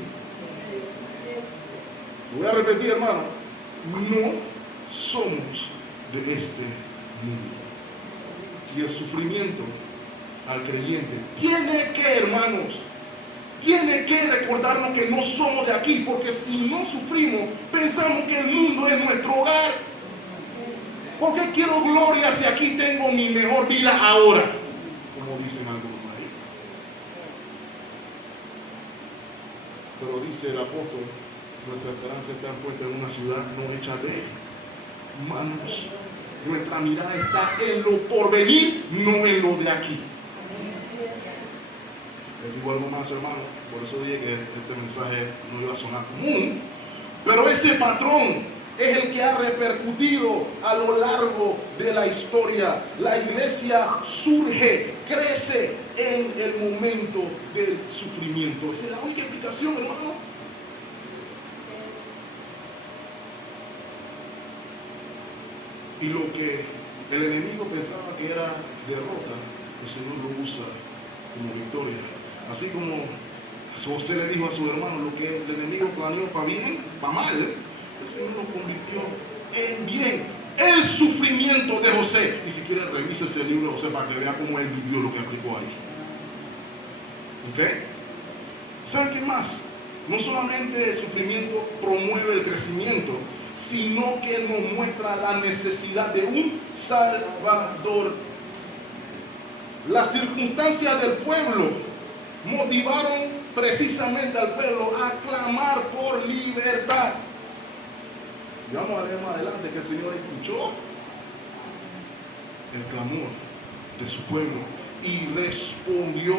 Lo voy a repetir, hermano, no somos de este mundo. Y el sufrimiento al creyente tiene que, hermanos, tiene que recordarnos que no somos de aquí, porque si no sufrimos, pensamos que el mundo es nuestro hogar. ¿Por qué quiero gloria si aquí tengo mi mejor vida ahora? Como dicen algunos ahí. Pero dice el apóstol, nuestra esperanza está puesta en una ciudad no hecha de manos. Nuestra mirada está en lo porvenir, no en lo de aquí. Les digo algo más, hermano, por eso dije que este mensaje no iba a sonar común, pero ese patrón es el que ha repercutido a lo largo de la historia. La iglesia surge, crece en el momento del sufrimiento. Esa es la única explicación, hermano. Y lo que el enemigo pensaba que era derrota, el Señor lo usa como victoria. Así como José le dijo a su hermano, lo que el enemigo planeó para bien, para mal, el Señor lo convirtió en bien. El sufrimiento de José. Y si quiere, revise ese libro de José para que vea cómo él vivió lo que aplicó ahí. ¿Ok? ¿Saben qué más? No solamente el sufrimiento promueve el crecimiento, sino que nos muestra la necesidad de un Salvador. Las circunstancias del pueblo motivaron precisamente al pueblo a clamar por libertad. Y vamos a leer más adelante que el Señor escuchó el clamor de su pueblo y respondió.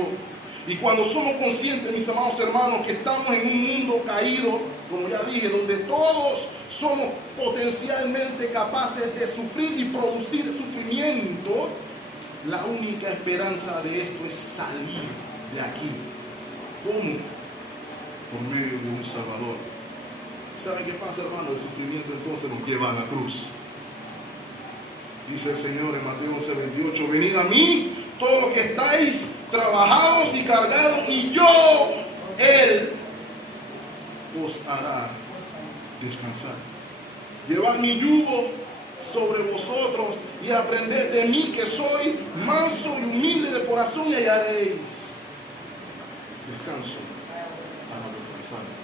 Y cuando somos conscientes, mis amados hermanos, que estamos en un mundo caído, como ya dije, donde todos somos potencialmente capaces de sufrir y producir sufrimiento, la única esperanza de esto es salir de aquí. ¿Cómo? Por medio de un Salvador. ¿Saben qué pasa, hermano? El sufrimiento entonces nos lleva a la cruz. Dice el Señor en Mateo 11:28, venid a mí, todos los que estáis trabajados y cargados, y yo, Él, os hará descansar. Llevad mi yugo sobre vosotros y aprended de mí, que soy manso y humilde de corazón, y hallaréis descanso para vuestras almas.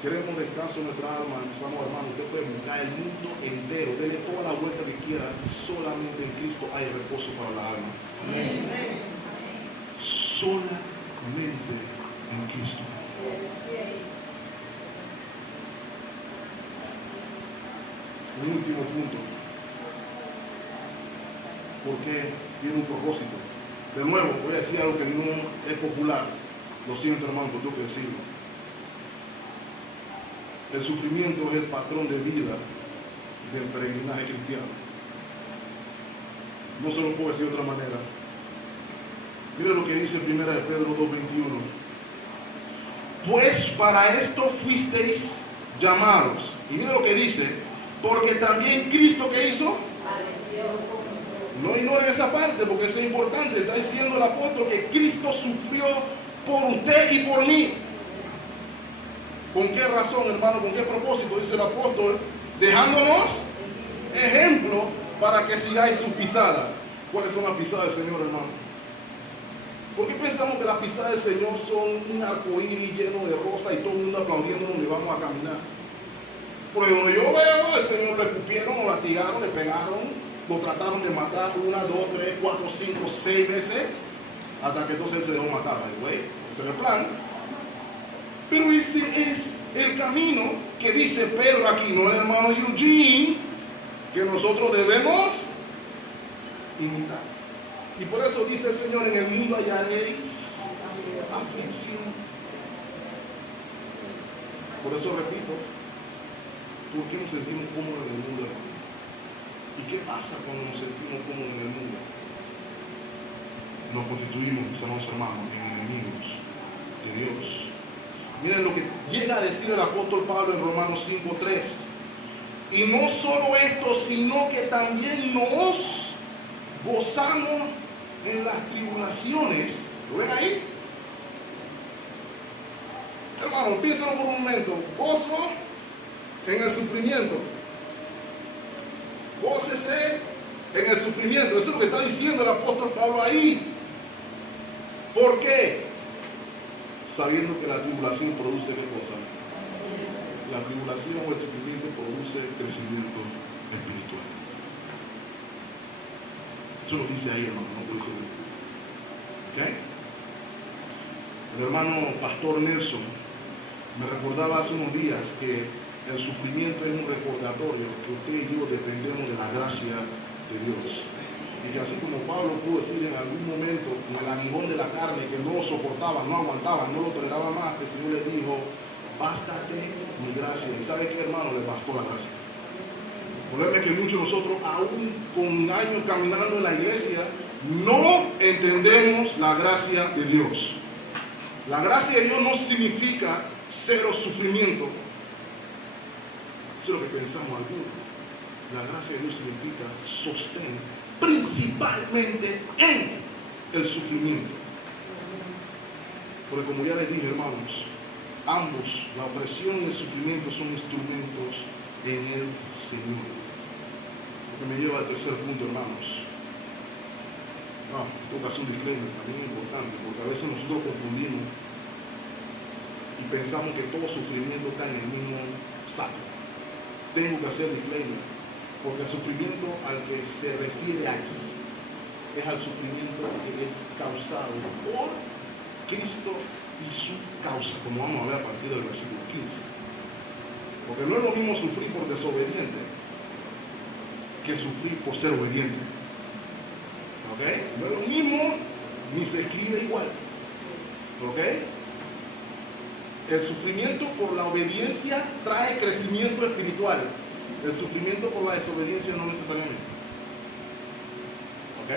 Queremos descanso en nuestra alma, estamos, hermanos. Usted puede buscar el mundo entero, denle toda la vuelta que quiera, solamente en Cristo hay reposo para la alma. Amén. Solamente en Cristo. Un último punto, porque tiene un propósito. De nuevo, voy a decir algo que no es popular. Lo siento, hermano, pero tengo que decirlo. El sufrimiento es el patrón de vida del peregrinaje cristiano. No se lo puedo decir de otra manera. Mire lo que dice 1 de Pedro 2:21. Pues para esto fuisteis llamados. Y mire lo que dice, porque también Cristo, ¿qué hizo? No ignoren esa parte porque eso es importante. Está diciendo el apóstol que Cristo sufrió por usted y por mí. ¿Con qué razón, hermano? ¿Con qué propósito? Dice el apóstol, dejándonos ejemplo para que sigáis su pisada. ¿Cuáles son las pisadas del Señor, hermano? ¿Por qué pensamos que las pisadas del Señor son un arcoíris lleno de rosa y todo el mundo aplaudiendo donde vamos a caminar? Porque donde yo veo, al Señor lo escupieron, lo latigaron, le pegaron, lo trataron de matar 1, 2, 3, 4, 5, 6 veces, hasta que entonces él se dejó matar, güey. Ese es el plan. Pero ese es el camino que dice Pedro aquí, no el hermano Eugene, que nosotros debemos imitar. Y por eso dice el Señor, en el mundo hallaréis aflicción. Por eso repito, ¿por qué nos sentimos cómodos en el mundo, hermano? ¿Y qué pasa cuando nos sentimos cómodos en el mundo? Nos constituimos, mis amados hermanos, en enemigos de Dios. Miren lo que llega a decir el apóstol Pablo en Romanos 5:3. Y no solo esto, sino que también nos gozamos en las tribulaciones. ¿Lo ven ahí? Hermano, piénsalo por un momento. Gozo en el sufrimiento. Gócese en el sufrimiento. Eso es lo que está diciendo el apóstol Pablo ahí. ¿Por qué? Sabiendo que la tribulación produce ¿qué cosa? La tribulación o el sufrimiento produce crecimiento espiritual. Eso lo dice ahí, hermano, no puede ser. ¿Ok? El hermano Pastor Nelson me recordaba hace unos días que el sufrimiento es un recordatorio que usted y yo dependemos de la gracia de Dios. Y que así como Pablo pudo decir en algún momento, con el aguijón de la carne, que no lo soportaba, no aguantaba, no lo toleraba más, que el Señor le dijo, bástate mi gracia. ¿Y sabe qué, hermano? Le bastó la gracia. El problema es que muchos de nosotros, aún con años caminando en la iglesia, no entendemos la gracia de Dios. La gracia de Dios no significa cero sufrimiento. Eso es lo que pensamos algunos. La gracia de Dios significa sostén, principalmente en el sufrimiento. Porque como ya les dije, hermanos, ambos, la opresión y el sufrimiento, son instrumentos en el Señor. Lo que me lleva al tercer punto, hermanos. Tengo que hacer un disclaimer también importante, porque a veces nosotros confundimos y pensamos que todo sufrimiento está en el mismo saco. Tengo que hacer disclaimer, porque el sufrimiento al que se refiere aquí es al sufrimiento que es causado por Cristo y su causa, como vamos a ver a partir del versículo 15. Porque no es lo mismo sufrir por desobediente que sufrir por ser obediente. ¿Ok? No es lo mismo, ni se escribe igual. ¿Ok? El sufrimiento por la obediencia trae crecimiento espiritual. El sufrimiento por la desobediencia no necesariamente. ¿Ok?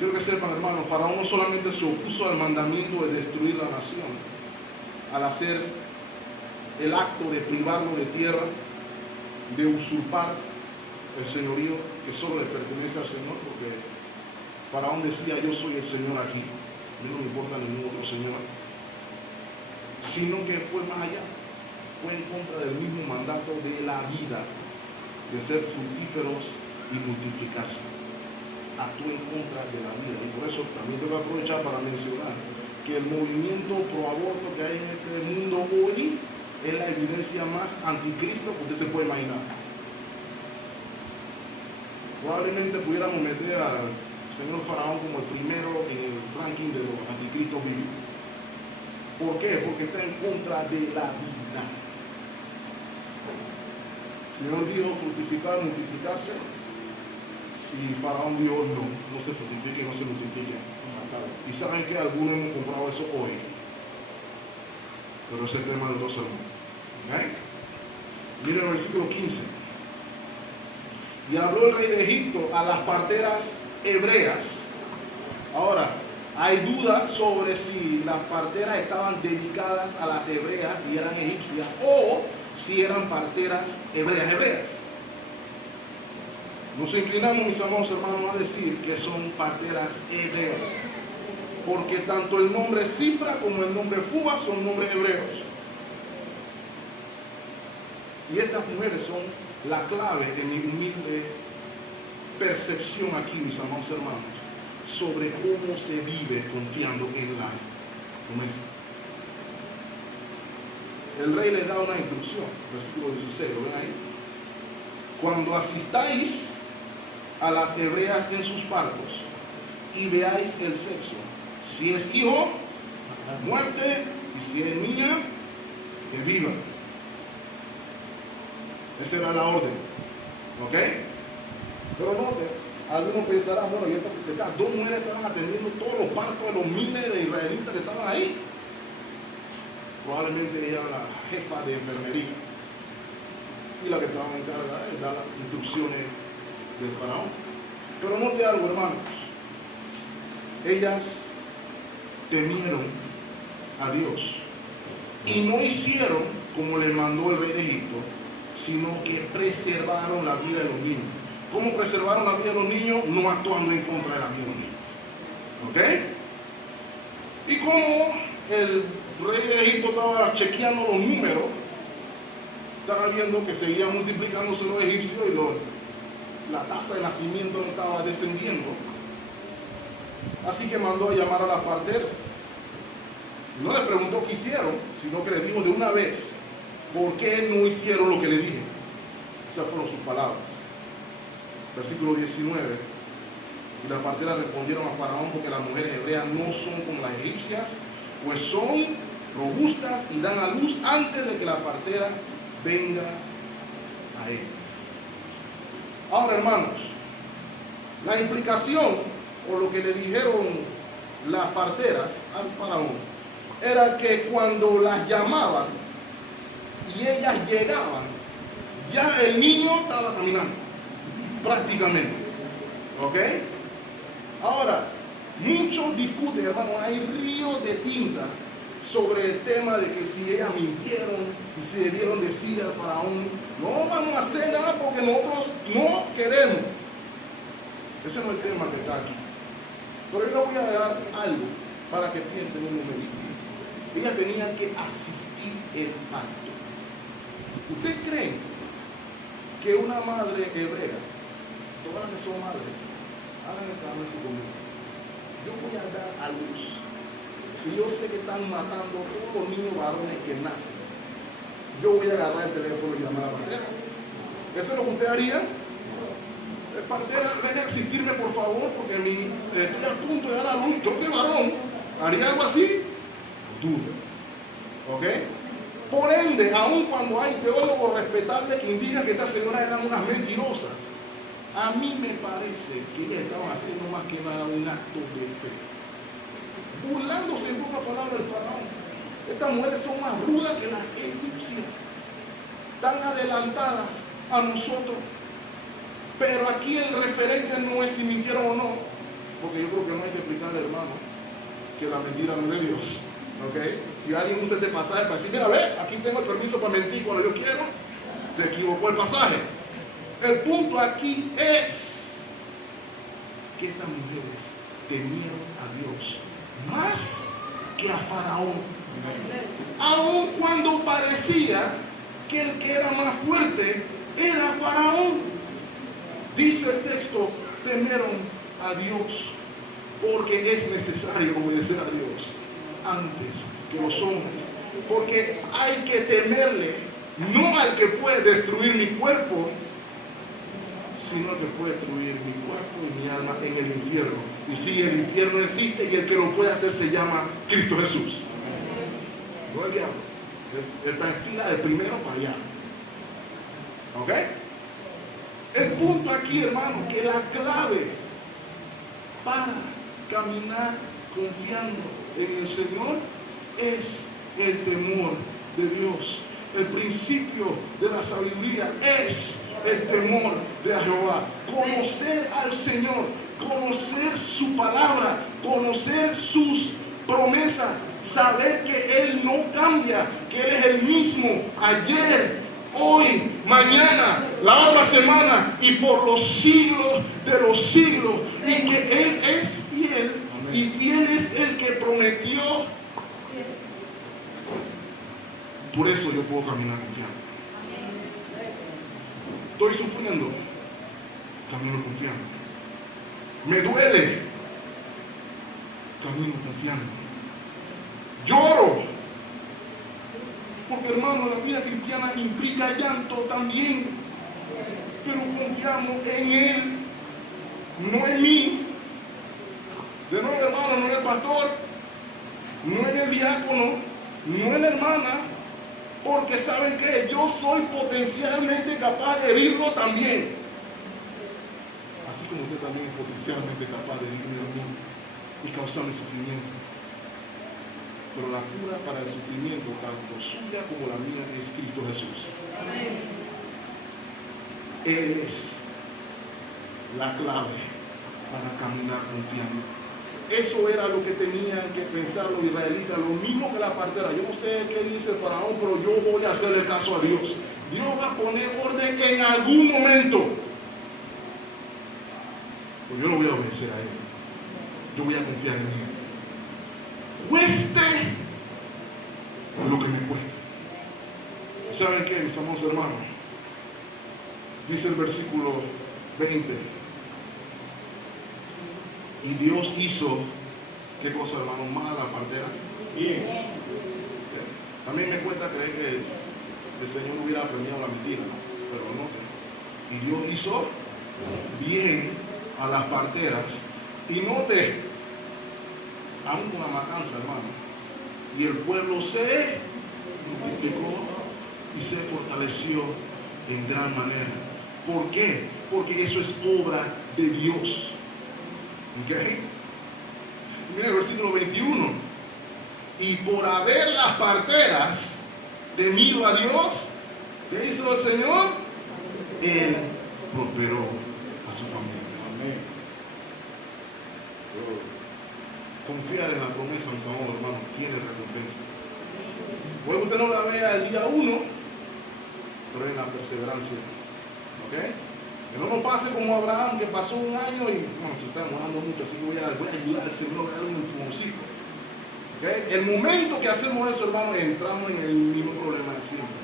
Quiero que sepan, hermanos, Faraón no solamente se opuso al mandamiento de destruir la nación, al hacer el acto de privarlo de tierra, de usurpar el señorío que solo le pertenece al Señor, porque Faraón decía, yo soy el Señor aquí, no me importa ningún otro Señor, sino que fue más allá, fue en contra del mismo mandato de la vida, de ser fructíferos y multiplicarse. Actuó en contra de la vida, y por eso también tengo que aprovechar para mencionar que el movimiento pro aborto que hay en este mundo hoy es la evidencia más anticristo que usted se puede imaginar. Probablemente pudiéramos meter al señor Faraón como el primero en el ranking de los anticristos vivos. ¿Por qué? Porque está en contra de la vida. El Señor dijo fructificar, multiplicarse, y Faraón dijo no se fructifique, no se multiplique. Y saben que algunos hemos comprado eso hoy. Pero ese es el tema de otro sermón. ¿Okay? Miren el versículo 15. Y habló el rey de Egipto a las parteras hebreas. Ahora, hay dudas sobre si las parteras estaban dedicadas a las hebreas y eran egipcias, o si eran parteras hebreas. Nos inclinamos, mis amados hermanos, a decir que son parteras hebreas, porque tanto el nombre Cifra como el nombre Fuba son nombres hebreos. Y estas mujeres son la clave de mi humilde percepción aquí, mis amados hermanos, sobre cómo se vive confiando en la promesa. El rey le da una instrucción, versículo 16, ¿lo ven ahí? Cuando asistáis a las hebreas en sus partos y veáis el sexo, si es hijo, muerte, y si es niña, que viva. Esa era la orden, ¿ok? Pero note, algunos pensarán, bueno, y estas dos mujeres estaban atendiendo todos los partos de los miles de israelitas que estaban ahí. Probablemente ella era la jefa de enfermería y la que estaba encargada de dar las instrucciones del faraón. Pero note algo, hermanos, ellas temieron a Dios y no hicieron como les mandó el rey de Egipto, sino que preservaron la vida de los niños. ¿Cómo preservaron la vida de los niños? No actuando en contra de la vida de los niños. ¿Ok? Y como el rey de Egipto estaba chequeando los números, estaba viendo que seguían multiplicándose los egipcios y la tasa de nacimiento no estaba descendiendo. Así que mandó a llamar a las parteras. No le preguntó qué hicieron, sino que le dijo de una vez, ¿por qué no hicieron lo que le dije? Esas fueron sus palabras. Versículo 19. Y las parteras respondieron a Faraón, porque las mujeres hebreas no son como las egipcias, pues son robustas y dan a luz antes de que la partera venga a ellas. Ahora, hermanos, la implicación o lo que le dijeron las parteras al Faraón era que cuando las llamaban y ellas llegaban, ya el niño estaba caminando, prácticamente. ¿Ok? Ahora, muchos discuten, hermano, hay ríos de tinta sobre el tema de que si ellas mintieron y si debieron decir al faraón, no vamos a hacer nada porque nosotros no queremos. Ese no es el tema que está aquí. Pero yo le voy a dar algo para que piensen un momento. Ellas tenían que asistir el parto. ¿Ustedes creen que una madre hebrea, todas las que son madres, hagan el cambio conmigo? Yo voy a dar a luz. Y yo sé que están matando a todos los niños varones que nacen. Yo voy a agarrar el teléfono y llamar a la partera. ¿Eso es lo que usted haría? Partera, ven a asistirme por favor, porque estoy a punto de dar a luz. Yo que varón, ¿haría algo así? Duda. ¿Ok? Por ende, aun cuando hay teólogos respetables que indican que estas señoras eran unas mentirosas, a mí me parece que ellas estaban haciendo más que nada un acto de fe, burlándose en pocas palabras del faraón. Estas mujeres son más rudas que las egipcias, tan adelantadas a nosotros. Pero aquí el referente no es si mintieron o no, porque yo creo que no hay que explicarle, hermano, que la mentira no es de Dios. ¿Ok? Si alguien usa este pasaje para decir, mira, ve, aquí tengo el permiso para mentir cuando yo quiero, se equivocó el pasaje. El punto aquí es que estas mujeres temieron a Dios más que a Faraón. Aun cuando parecía que el que era más fuerte era Faraón. Dice el texto, temieron a Dios porque es necesario obedecer a Dios antes que los hombres. Porque hay que temerle no al que puede destruir mi cuerpo, sino al que puede destruir mi cuerpo y mi alma en el infierno. Y sí, el infierno existe y el que lo puede hacer se llama Cristo Jesús. No el diablo. Él está en fila de primero para allá. ¿Ok? El punto aquí, hermano, que la clave para caminar confiando en el Señor es el temor de Dios. El principio de la sabiduría es el temor de Jehová. Conocer al Señor, conocer su palabra, conocer sus promesas, saber que Él no cambia, que Él es el mismo ayer, hoy, mañana, la otra semana y por los siglos de los siglos, y que Él es fiel. Amén. Y fiel es el que prometió. Por eso yo puedo caminar confiando. Estoy sufriendo, camino confiando. Me duele, camino confiando. Lloro, porque hermano, la vida cristiana implica llanto también, pero confiamos en Él, no en mí. De nuevo, hermano, no en el pastor, no en el diácono, no en la hermana, porque saben que yo soy potencialmente capaz de herirlo también, así como usted también es potencialmente capaz de herirme a mí y causarme sufrimiento. Pero la cura para el sufrimiento, tanto suya como la mía, es Cristo Jesús. Amén. Él es la clave para caminar confiando. Eso era lo que tenían que pensar los israelitas, lo mismo que la partera. Yo no sé qué dice el faraón, pero yo voy a hacerle caso a Dios. Dios va a poner orden en algún momento. Pues yo no voy a obedecer a Él. Yo voy a confiar en Él. Cueste lo que me cueste. ¿Saben qué, mis amados hermanos? Dice el versículo 20. Y Dios hizo, ¿qué cosa, hermano? Más a la partera. Bien. También me cuesta creer que el Señor hubiera premiado la mentira, ¿no? Pero no. Y Dios hizo bien a las parteras. Y note, aún con la matanza, hermano. Y el pueblo se multiplicó y se fortaleció en gran manera. ¿Por qué? Porque eso es obra de Dios. ¿Ok? Mira el versículo 21. Y por haber las parteras temido a Dios, ¿qué hizo el Señor? Él prosperó a su familia. Amén. Confiar en la promesa, mis amados hermanos, tiene recompensa. Puede que usted no la vea el día 1, pero en la perseverancia. ¿Ok? Que no nos pase como Abraham, que pasó un año y bueno, se están orando mucho, así que voy a ayudar al Señor a darle un empujoncito. ¿Okay? El momento que hacemos eso, hermano, entramos en el mismo problema de siempre.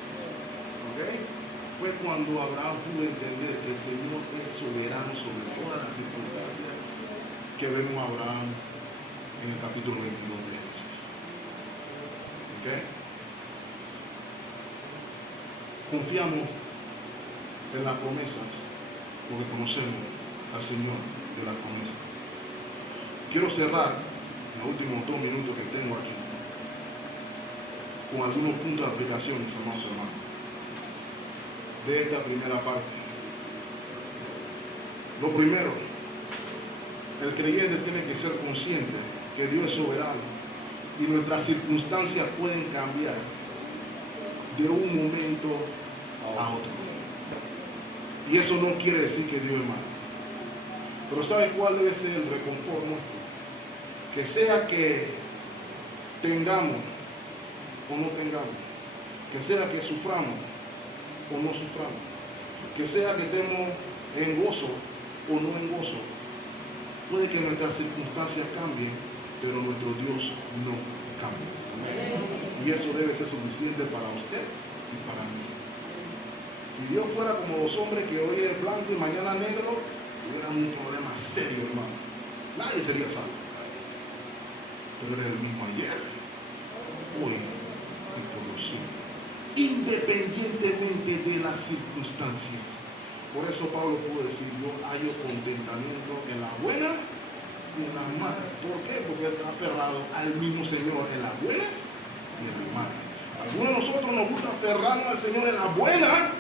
¿Okay? Fue cuando Abraham pudo entender que el Señor es soberano sobre todas las circunstancias, que vemos a Abraham en el capítulo 22 de Génesis. ¿Okay? Confiamos en las promesas porque conocemos al Señor de la promesa. Quiero cerrar los últimos 2 minutos que tengo aquí con algunos puntos de aplicación, mis amados hermanos, de esta primera parte. Lo primero, el creyente tiene que ser consciente que Dios es soberano y nuestras circunstancias pueden cambiar de un momento a otro. Y eso no quiere decir que Dios es malo. Pero ¿sabe cuál debe ser el reconfort nuestro? Que sea que tengamos o no tengamos, que sea que suframos o no suframos, que sea que estemos en gozo o no en gozo. Puede que nuestras circunstancias cambien, pero nuestro Dios no cambia. Y eso debe ser suficiente para usted y para mí. Si Dios fuera como los hombres que hoy es blanco y mañana negro, tuviera un problema serio, hermano. Nadie sería salvo. Pero es el mismo ayer, hoy y por los siglos, independientemente de las circunstancias. Por eso Pablo pudo decir: yo hallo contentamiento en las buenas y en las malas. ¿Por qué? Porque está aferrado al mismo Señor en las buenas y en las malas. Algunos de nosotros nos gusta aferrarnos al Señor en las buenas,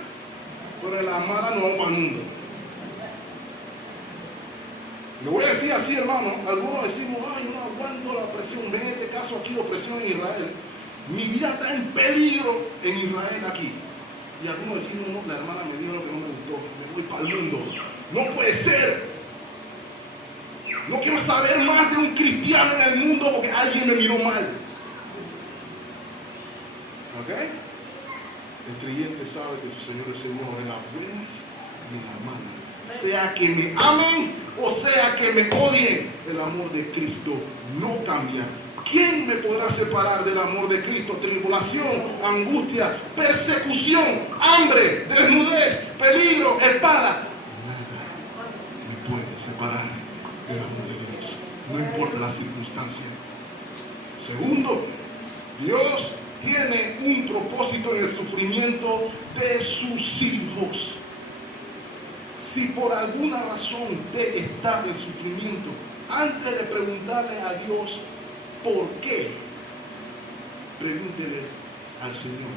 pero en las malas nos vamos para el mundo. Le voy a decir así, hermano. Algunos decimos: ay, no aguanto la presión. Ven este caso aquí, opresión en Israel. Mi vida está en peligro en Israel aquí. Y algunos decimos, no, la hermana me dijo lo que no me gustó, me voy para el mundo. No puede ser. No quiero saber más de un cristiano en el mundo porque alguien me miró mal. ¿Ok? El creyente sabe que su Señor es Señor en las buenas y en las malas. Sea que me amen o sea que me odien, el amor de Cristo no cambia. ¿Quién me podrá separar del amor de Cristo? Tribulación, angustia, persecución, hambre, desnudez, peligro, espada. Nada me puede separar del amor de Dios. No importa la circunstancia. Segundo, Dios tiene un propósito en el sufrimiento de sus hijos. Si por alguna razón usted está en sufrimiento, antes de preguntarle a Dios por qué, pregúntele al Señor,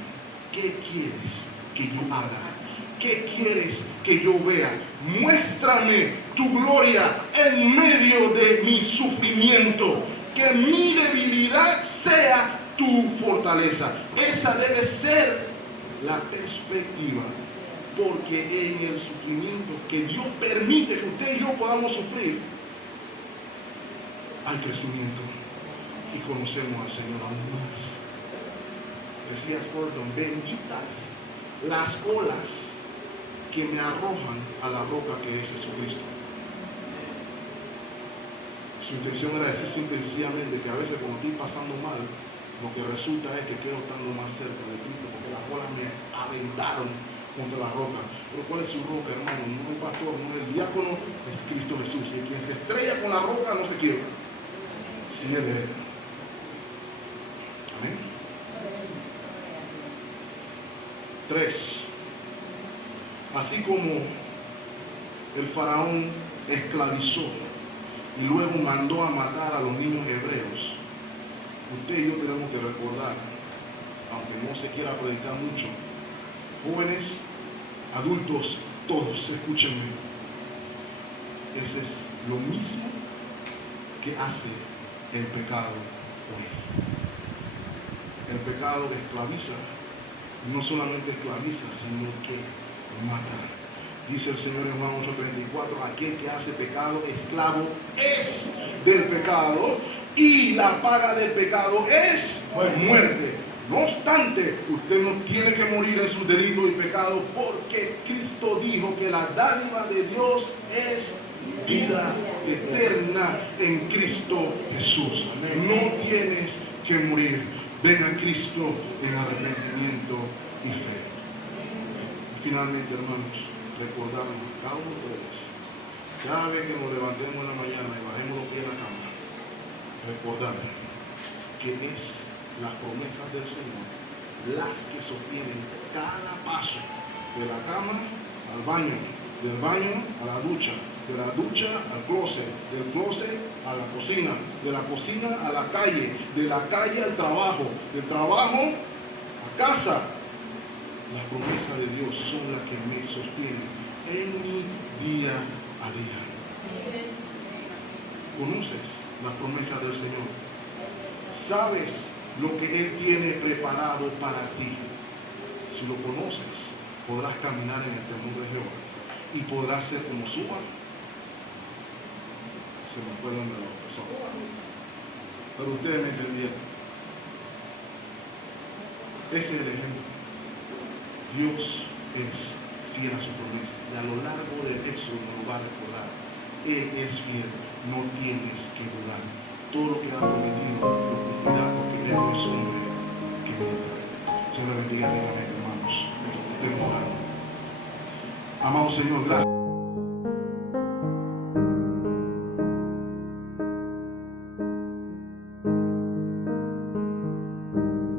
¿qué quieres que yo haga? ¿Qué quieres que yo vea? Muéstrame tu gloria en medio de mi sufrimiento. Que mi debilidad sea tu fortaleza. Esa debe ser la perspectiva. Porque en el sufrimiento que Dios permite que usted y yo podamos sufrir, hay crecimiento. Y conocemos al Señor aún más. Decía Gordon, benditas las olas que me arrojan a la roca que es Jesucristo. Su intención era decir simple y sencillamente que a veces cuando estoy pasando mal, lo que resulta es que quedo estando más cerca de Cristo, porque las olas me aventaron contra la roca. Pero ¿cuál es su roca, hermano? No es el pastor, no es el diácono, es Cristo Jesús. Y quien se estrella con la roca no se quiebra. Si es de él. Amén. 3. Así como el faraón esclavizó y luego mandó a matar a los niños hebreos, usted y yo tenemos que recordar, aunque no se quiera predicar mucho, jóvenes, adultos, todos, escúchenme, ese es lo mismo que hace el pecado hoy. El pecado esclaviza, no solamente esclaviza, sino que mata. Dice el Señor en Juan 8:34, aquel que hace pecado, esclavo es del pecado, y la paga del pecado es muerte. No obstante, usted no tiene que morir en sus delitos y pecados, porque Cristo dijo que la dádiva de Dios es vida eterna en Cristo Jesús. No tienes que morir. Ven a Cristo en arrepentimiento y fe. Finalmente, hermanos, recordarnos cada uno de ustedes, cada vez que nos levantemos en la mañana y bajemos los pies de la cama, recordar que es las promesas del Señor las que sostienen cada paso de la cama al baño, del baño a la ducha, de la ducha al closet, del closet a la cocina, de la cocina a la calle, de la calle al trabajo, del trabajo a casa. Las promesas de Dios son las que me sostienen en mi día a día. ¿Conoces las promesas del Señor? ¿Sabes lo que Él tiene preparado para ti? Si lo conoces, podrás caminar en el temor de Jehová y podrás ser como Suba. Se me fue el nombre de la persona, pero ustedes me entendieron. Ese es el ejemplo. Dios es fiel a su promesa y a lo largo del texto nos lo va a recordar. Él es fiel, no tienes que dudar. Todo lo que ha prometido lo cumplirá, porque Él no es hombre que mienta. Señor, bendiga ricamente, hermanos. Estemos orando. Amado Señor, gracias.